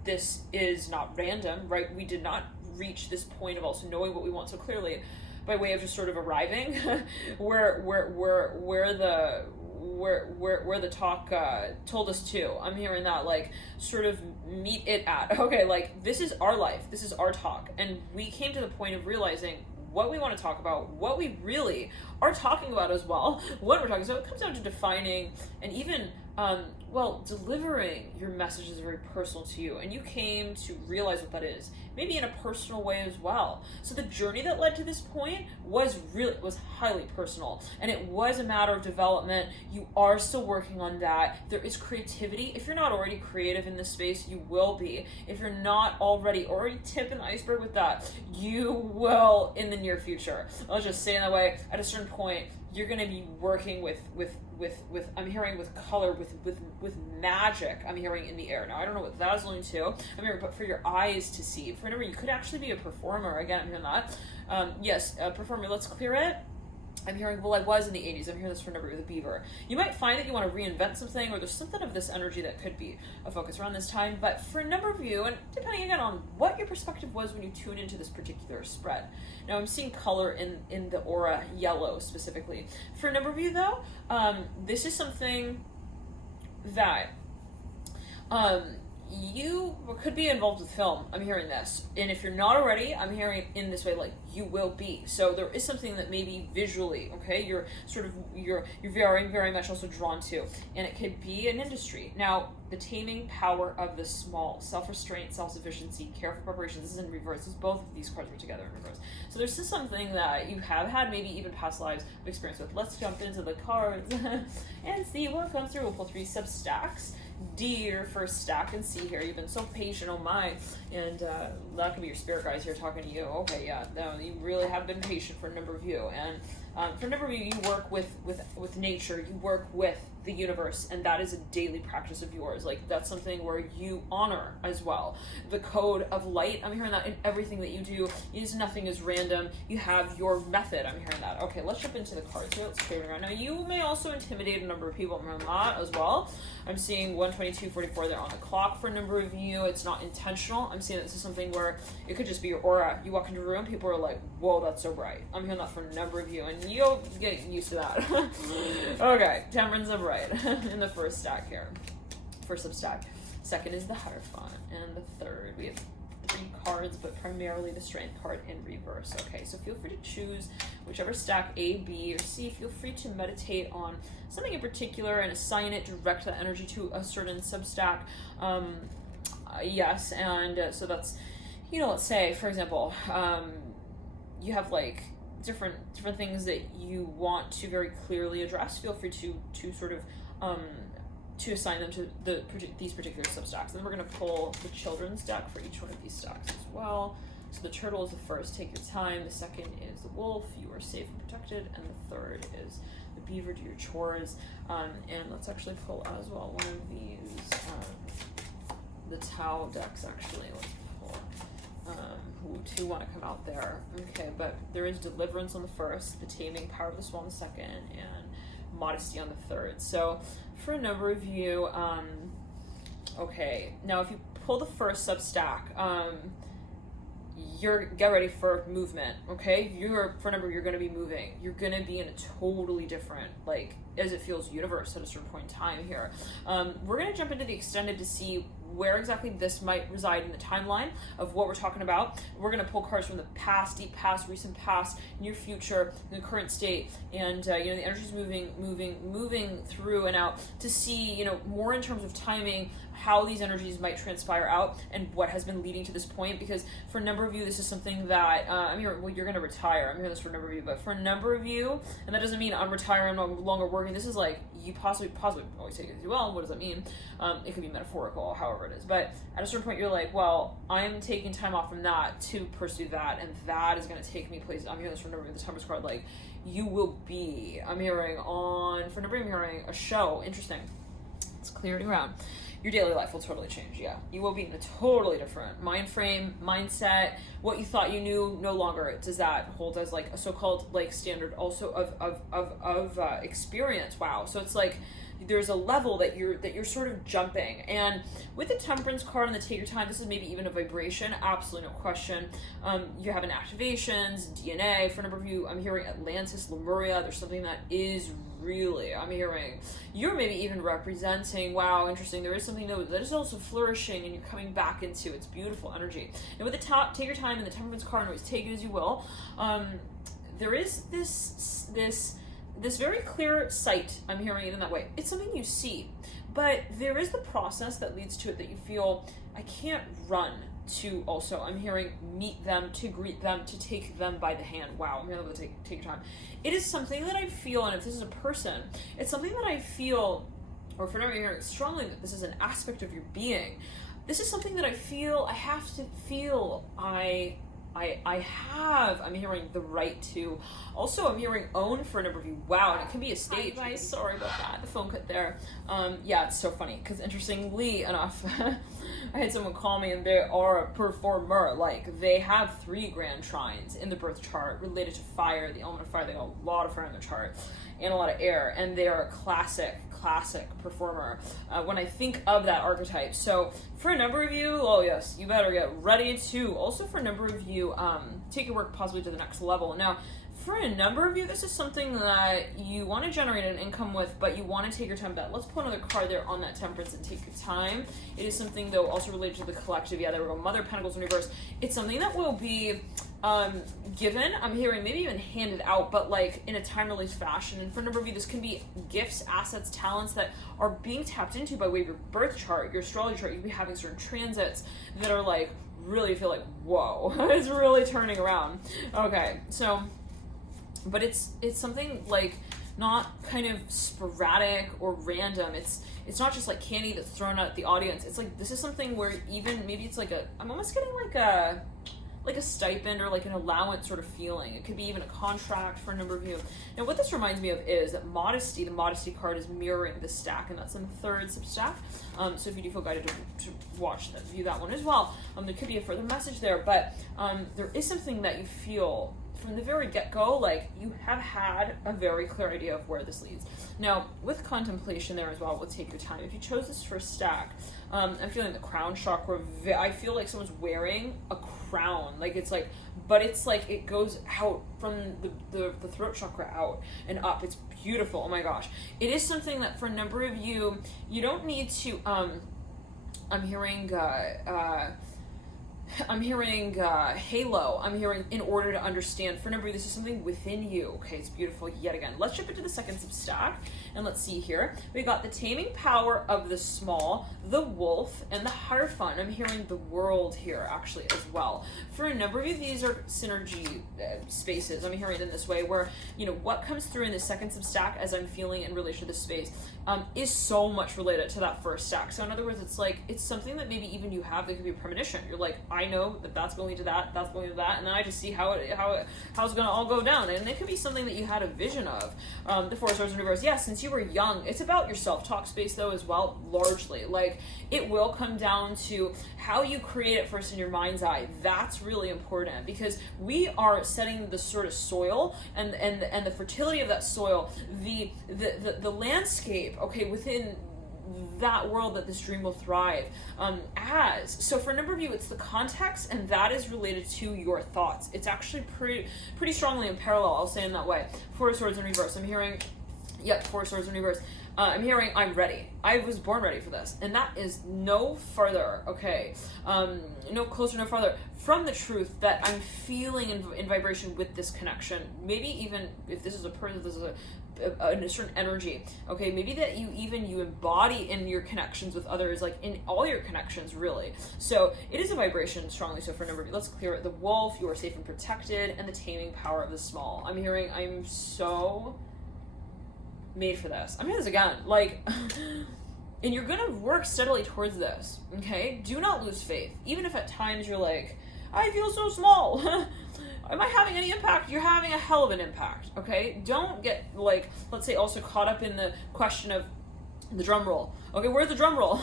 This is not random, right? We did not reach this point of also knowing what we want so clearly by way of just sort of arriving where the talk told us to. I'm hearing that, like, sort of meet it at, okay, like, this is our life, this is our talk, and we came to the point of realizing what we want to talk about, what we really are talking about as well, what we're talking. So it comes down to defining and even delivering your message is very personal to you, and you came to realize what that is, maybe in a personal way as well. So the journey that led to this point was highly personal, and it was a matter of development. You are still working on that. There is creativity. If you're not already creative in this space, you will be. If you're not already tipping the iceberg with that, you will in the near future. I'll just say in that way. At a certain point, you're going to be working with I'm hearing with color, with magic. I'm hearing in the air. Now I don't know what that is alluding to. I'm hearing, but for your eyes to see. For remember, you could actually be a performer. Again, I'm hearing that. Yes, a performer. Let's clear it. I'm hearing, well, I was in the 80s. I'm hearing this for a number with a beaver. You might find that you want to reinvent something, or there's something of this energy that could be a focus around this time. But for a number of you, and depending again on what your perspective was when you tune into this particular spread. Now, I'm seeing color in the aura, yellow specifically. For a number of you, though, this is something that you could be involved with film. I'm hearing this. And if you're not already, I'm hearing in this way, like, you will be. So there is something that maybe visually, okay, you're very, very much also drawn to. And it could be an industry. Now, the taming power of the small, self-restraint, self-sufficiency, careful preparation, this is in reverse. This is both of these cards were together in reverse. So there's just something that you have had maybe even past lives of experience with. Let's jump into the cards and see what comes through. We'll pull 3 sub-stacks. Dear first stack, and see here, you've been so patient, oh my, and that could be your spirit guides here talking to you. Okay, yeah, no, you really have been patient for a number of you, and for a number of you, you work with nature, you work with the universe, and that is a daily practice of yours. Like, that's something where you honor as well the code of light. I'm hearing that in everything that you do. Nothing is random. You have your method. I'm hearing that. Okay, let's jump into the cards here. Let's clear it right now. You may also intimidate a number of people. I'm hearing that as well. I'm seeing 122:44 there on the clock for a number of you. It's not intentional. I'm seeing that this is something where it could just be your aura. You walk into a room, people are like, whoa, that's so bright. I'm hearing that for a number of you, and you'll get used to that. Okay, Temperance of Bright in the first stack here. First sub-stack. Second is the Hierophant, and the third, we have 3 cards, but primarily the Strength card in reverse. Okay, so feel free to choose whichever stack, A, B, or C. Feel free to meditate on something in particular and assign it, direct that energy to a certain sub-stack. Yes, and so that's, let's say, for example, you have like different things that you want to very clearly address. Feel free to sort of to assign them to these particular sub-stacks. And then we're going to pull the children's deck for each one of these stacks as well. So the turtle is the first, take your time. The second is the wolf, you are safe and protected. And the third is the beaver, do your chores. And let's actually pull as well one of these, the Tau decks actually. Let's pull who want to come out there. Okay, but there is deliverance on the first, the taming power of the swan on the second, and modesty on the third. So for a number of you, okay, now if you pull the first sub-stack, get ready for movement, okay? For a number, you're going to be moving. You're going to be in a totally different, like, as it feels, universe at a certain point in time here. We're going to jump into the extended to see where exactly this might reside in the timeline of what we're talking about. We're going to pull cards from the past, deep past, recent past, near future, the current state, and the energy's moving through and out to see, more in terms of timing, how these energies might transpire out and what has been leading to this point. Because for a number of you, this is something that you're going to retire. I'm hearing this for a number of you, but for a number of you, and that doesn't mean I'm retiring, I'm no longer working. This is like you possibly always take it as well. What does that mean? It could be metaphorical, however it is. But at a certain point, you're like, well, I'm taking time off from that to pursue that, and that is going to take me places. I'm hearing this for a number of the Temperance card, like you will be. I'm hearing for a number, I'm hearing a show. Interesting. Let's clear it around. Your daily life will totally change. Yeah, you will be in a totally different mind frame, mindset. What you thought you knew, no longer does that hold as like a so-called like standard also of experience. Wow. So it's like there's a level that you're sort of jumping. And with the Temperance card and the take your time, this is maybe even a vibration. Absolutely no question. You have an activations, DNA. For a number of you, I'm hearing Atlantis, Lemuria. There's something that is really, I'm hearing you're maybe even representing, wow, interesting, there is something that is also flourishing and you're coming back into its beautiful energy. And with the take your time and the Temperance card, and always take it as you will, there is this very clear sight. I'm hearing it in that way. It's something you see, but there is the process that leads to it that you feel, I can't run to also, I'm hearing meet them, to greet them, to take them by the hand. Wow, I'm hearing to take your time. It is something that I feel, and if this is a person, it's something that I feel, or for now you're hearing strongly that this is an aspect of your being. This is something that I feel, I have to feel, I'm hearing the right to. Also, I'm hearing own for a number of you. Wow, and it can be a stage. Hi guys, sorry about that. The phone cut there. Yeah, it's so funny because interestingly enough, I had someone call me and they are a performer. Like they have 3 grand trines in the birth chart related to fire, the element of fire. They got a lot of fire in their chart and a lot of air, and they are a classic performer when I think of that archetype. So for a number of you, oh yes, you better get ready to. Also for a number of you, take your work possibly to the next level. Now, For a number of you, this is something that you want to generate an income with, but you want to take your time. But let's pull another card there on that Temperance and take your time. It is something, though, also related to the collective. Yeah, there we go. Mother of Pentacles in reverse. It's something that will be given, I'm hearing, maybe even handed out, but like in a time-release fashion. And for a number of you, this can be gifts, assets, talents that are being tapped into by way of your birth chart, your astrology chart. You'll be having certain transits that are like, really feel like, whoa, it's really turning around. Okay, so... but it's something like not kind of sporadic or random. It's not just like candy that's thrown out at the audience. It's like, this is something where even maybe it's like I'm almost getting like a stipend or like an allowance sort of feeling. It could be even a contract for a number of you. Now what this reminds me of is that modesty, the modesty card, is mirroring the stack, and that's in the third substack. So if you do feel guided to watch that, view that one as well, there could be a further message there, but there is something that you feel from the very get-go, like you have had a very clear idea of where this leads. Now, with contemplation there as well, we'll take your time. If you chose this first stack, I'm feeling the crown chakra. I feel like someone's wearing a crown. Like it's like, but it's like it goes out from the throat chakra out and up. It's beautiful. Oh my gosh. It is something that for a number of you, you don't need to, I'm hearing halo. I'm hearing in order to understand. For a number of you, this is something within you. Okay, it's beautiful yet again. Let's jump into the second substack and let's see here. We got the taming power of the small, the wolf, and the Hierophant. I'm hearing the world here actually as well. For a number of you, these are synergy spaces. I'm hearing it in this way where, you know, what comes through in the second substack as I'm feeling in relation to this space is so much related to that first stack. So in other words, it's like, it's something that maybe even you have that could be a premonition. You're like, I know that that's going to that, that's going to that, and then I just see how it's going to all go down. And it could be something that you had a vision of. The Four Swords in reverse. Yeah, since you were young, it's about your self-talk space though as well, largely. Like, it will come down to how you create it first in your mind's eye. That's really important because we are setting the sort of soil and the fertility of that soil, the landscape, okay, within that world that this dream will thrive as. So for a number of you, it's the context, and that is related to your thoughts. It's actually pretty strongly in parallel, I'll say in that way. Four Swords in reverse. I'm hearing, yep, Four Swords in reverse. I'm hearing, I'm ready. I was born ready for this. And that is no further, okay, no closer, no farther from the truth that I'm feeling in vibration with this connection. Maybe even if this is a person, this is a certain energy, okay, maybe that you embody in your connections with others, like in all your connections, really. So it is a vibration strongly. So for a number of you, let's clear it. The wolf, you are safe and protected, and the taming power of the small. I'm hearing, I'm so made for this. I'm hearing this again, like, and you're gonna work steadily towards this, okay? Do not lose faith, even if at times you're like, I feel so small. Am I having any impact? You're having a hell of an impact, okay? Don't get, like, let's say also caught up in the question of the drum roll. Okay, where's the drum roll?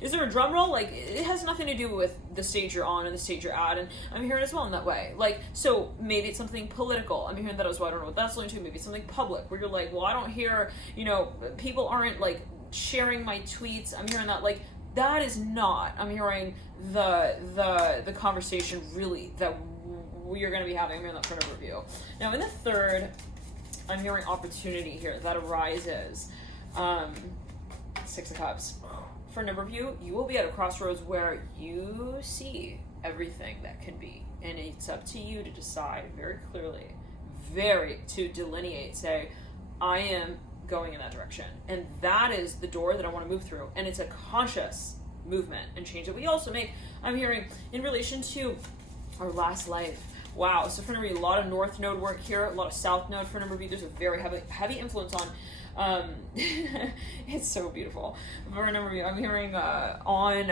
Is there a drum roll? Like, it has nothing to do with the stage you're on and the stage you're at, and I'm hearing as well in that way. Like, so maybe it's something political. I'm hearing that as well. I don't know what that's going to. Maybe it's something public, where you're like, well, I don't hear, you know, people aren't, like, sharing my tweets. I'm hearing that, like, that is not, I'm hearing the conversation really that you're going to be having. I'm hearing that for an overview. Now, in the third, I'm hearing opportunity here that arises. Six of Cups. For a number of you, you will be at a crossroads where you see everything that can be, and it's up to you to decide very clearly, to delineate, say, I am going in that direction, and that is the door that I want to move through, and it's a conscious movement and change that we also make. I'm hearing in relation to our last life. Wow, so for a number of you, a lot of North Node work here, a lot of South Node. For a number of you, there's a very heavy influence on it's so beautiful. For a number of you, I'm hearing on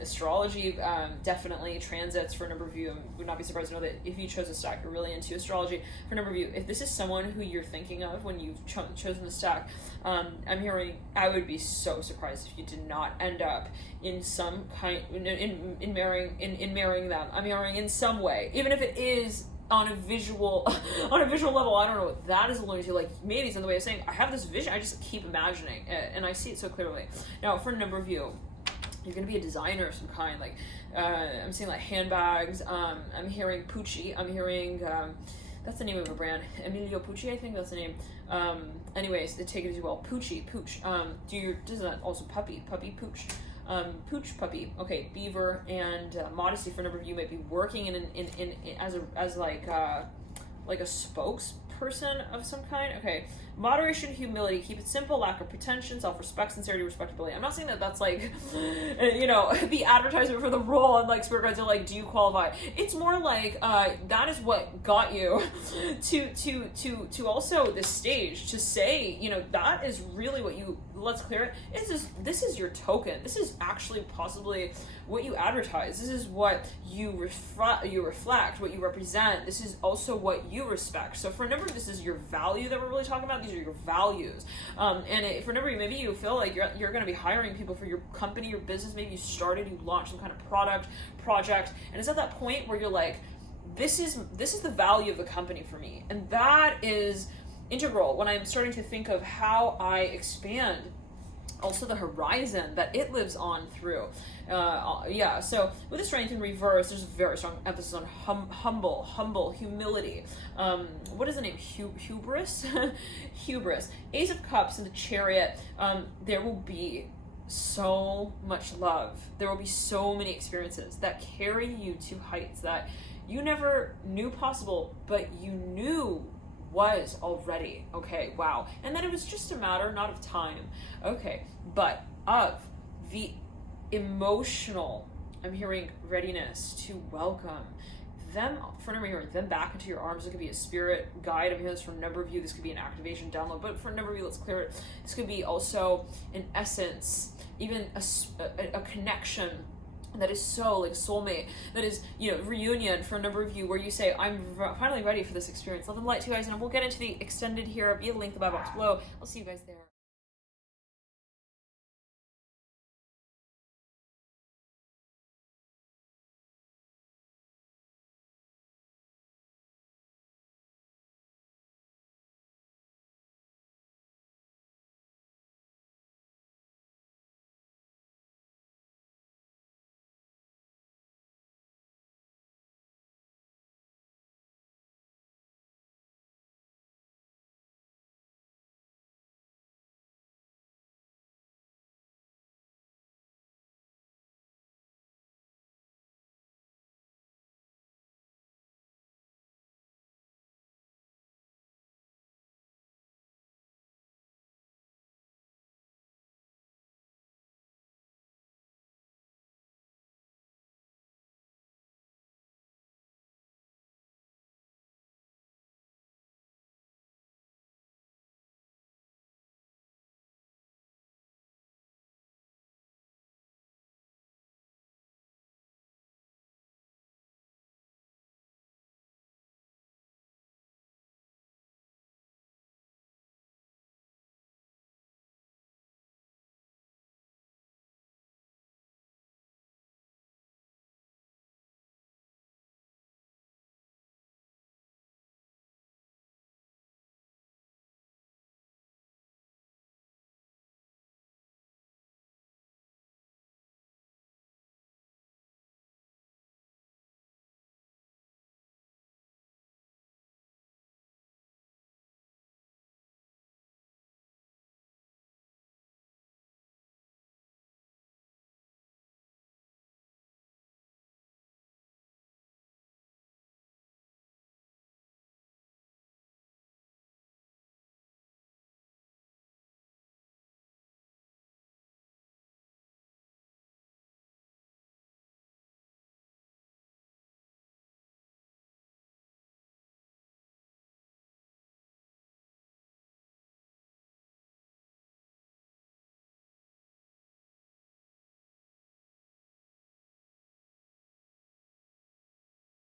astrology, definitely transits. For a number of you, I would not be surprised to know that if you chose a stack, you're really into astrology. For a number of you, if this is someone who you're thinking of when you've chosen the stack, I'm hearing, I would be so surprised if you did not end up in some kind in marrying them. I'm hearing in some way, even if it is on a visual level. I don't know what that is alluding to. Like, maybe it's in the way of saying, I have this vision, I just keep imagining it, and I see it so clearly. Now, for a number of you, you're going to be a designer of some kind. Like, I'm seeing like handbags. I'm hearing Poochie. I'm hearing That's the name of a brand. Emilio Pucci, I think that's the name. Anyways, take it as you will. Poochie, pooch. Doesn't that also puppy, pooch. Pooch, puppy. Okay, beaver and modesty. For a number of you, might be working in as like a spokesperson of some kind. Okay, moderation, humility, keep it simple, lack of pretension, self-respect, sincerity, respectability. I'm not saying that that's like, the advertisement for the role and like spirit guides are like, do you qualify? It's more like that is what got you to also this stage to say, that is really what you. Let's clear it. This is your token. This is actually possibly what you advertise. This is what you reflect, what you represent. This is also what you respect. So for a number of this is your value that we're really talking about. These are your values. For a number of you, maybe you feel like you're going to be hiring people for your company, your business. Maybe you launched some kind of project, and it's at that point where you're like, this is the value of the company for me, and that is integral when I'm starting to think of how I expand also the horizon that it lives on through. So with the strength in reverse, there's a very strong emphasis on humble, humility. What is the name? Hubris? Hubris. Ace of Cups and the Chariot. There will be so much love. There will be so many experiences that carry you to heights that you never knew possible, but you knew was already. Okay, wow. And then it was just a matter not of time, okay, but of the emotional, I'm hearing, readiness to welcome them, for a number of you, them back into your arms. It could be a spirit guide. I'm hearing this for a number of you. This could be an activation download, but for a number of you, let's clear it. This could be also an essence, even a connection that is so like soulmate, that is, reunion for a number of you where you say, I'm finally ready for this experience. Love and light to you guys, and we'll get into the extended here via the link in the bio box below. I'll see you guys there.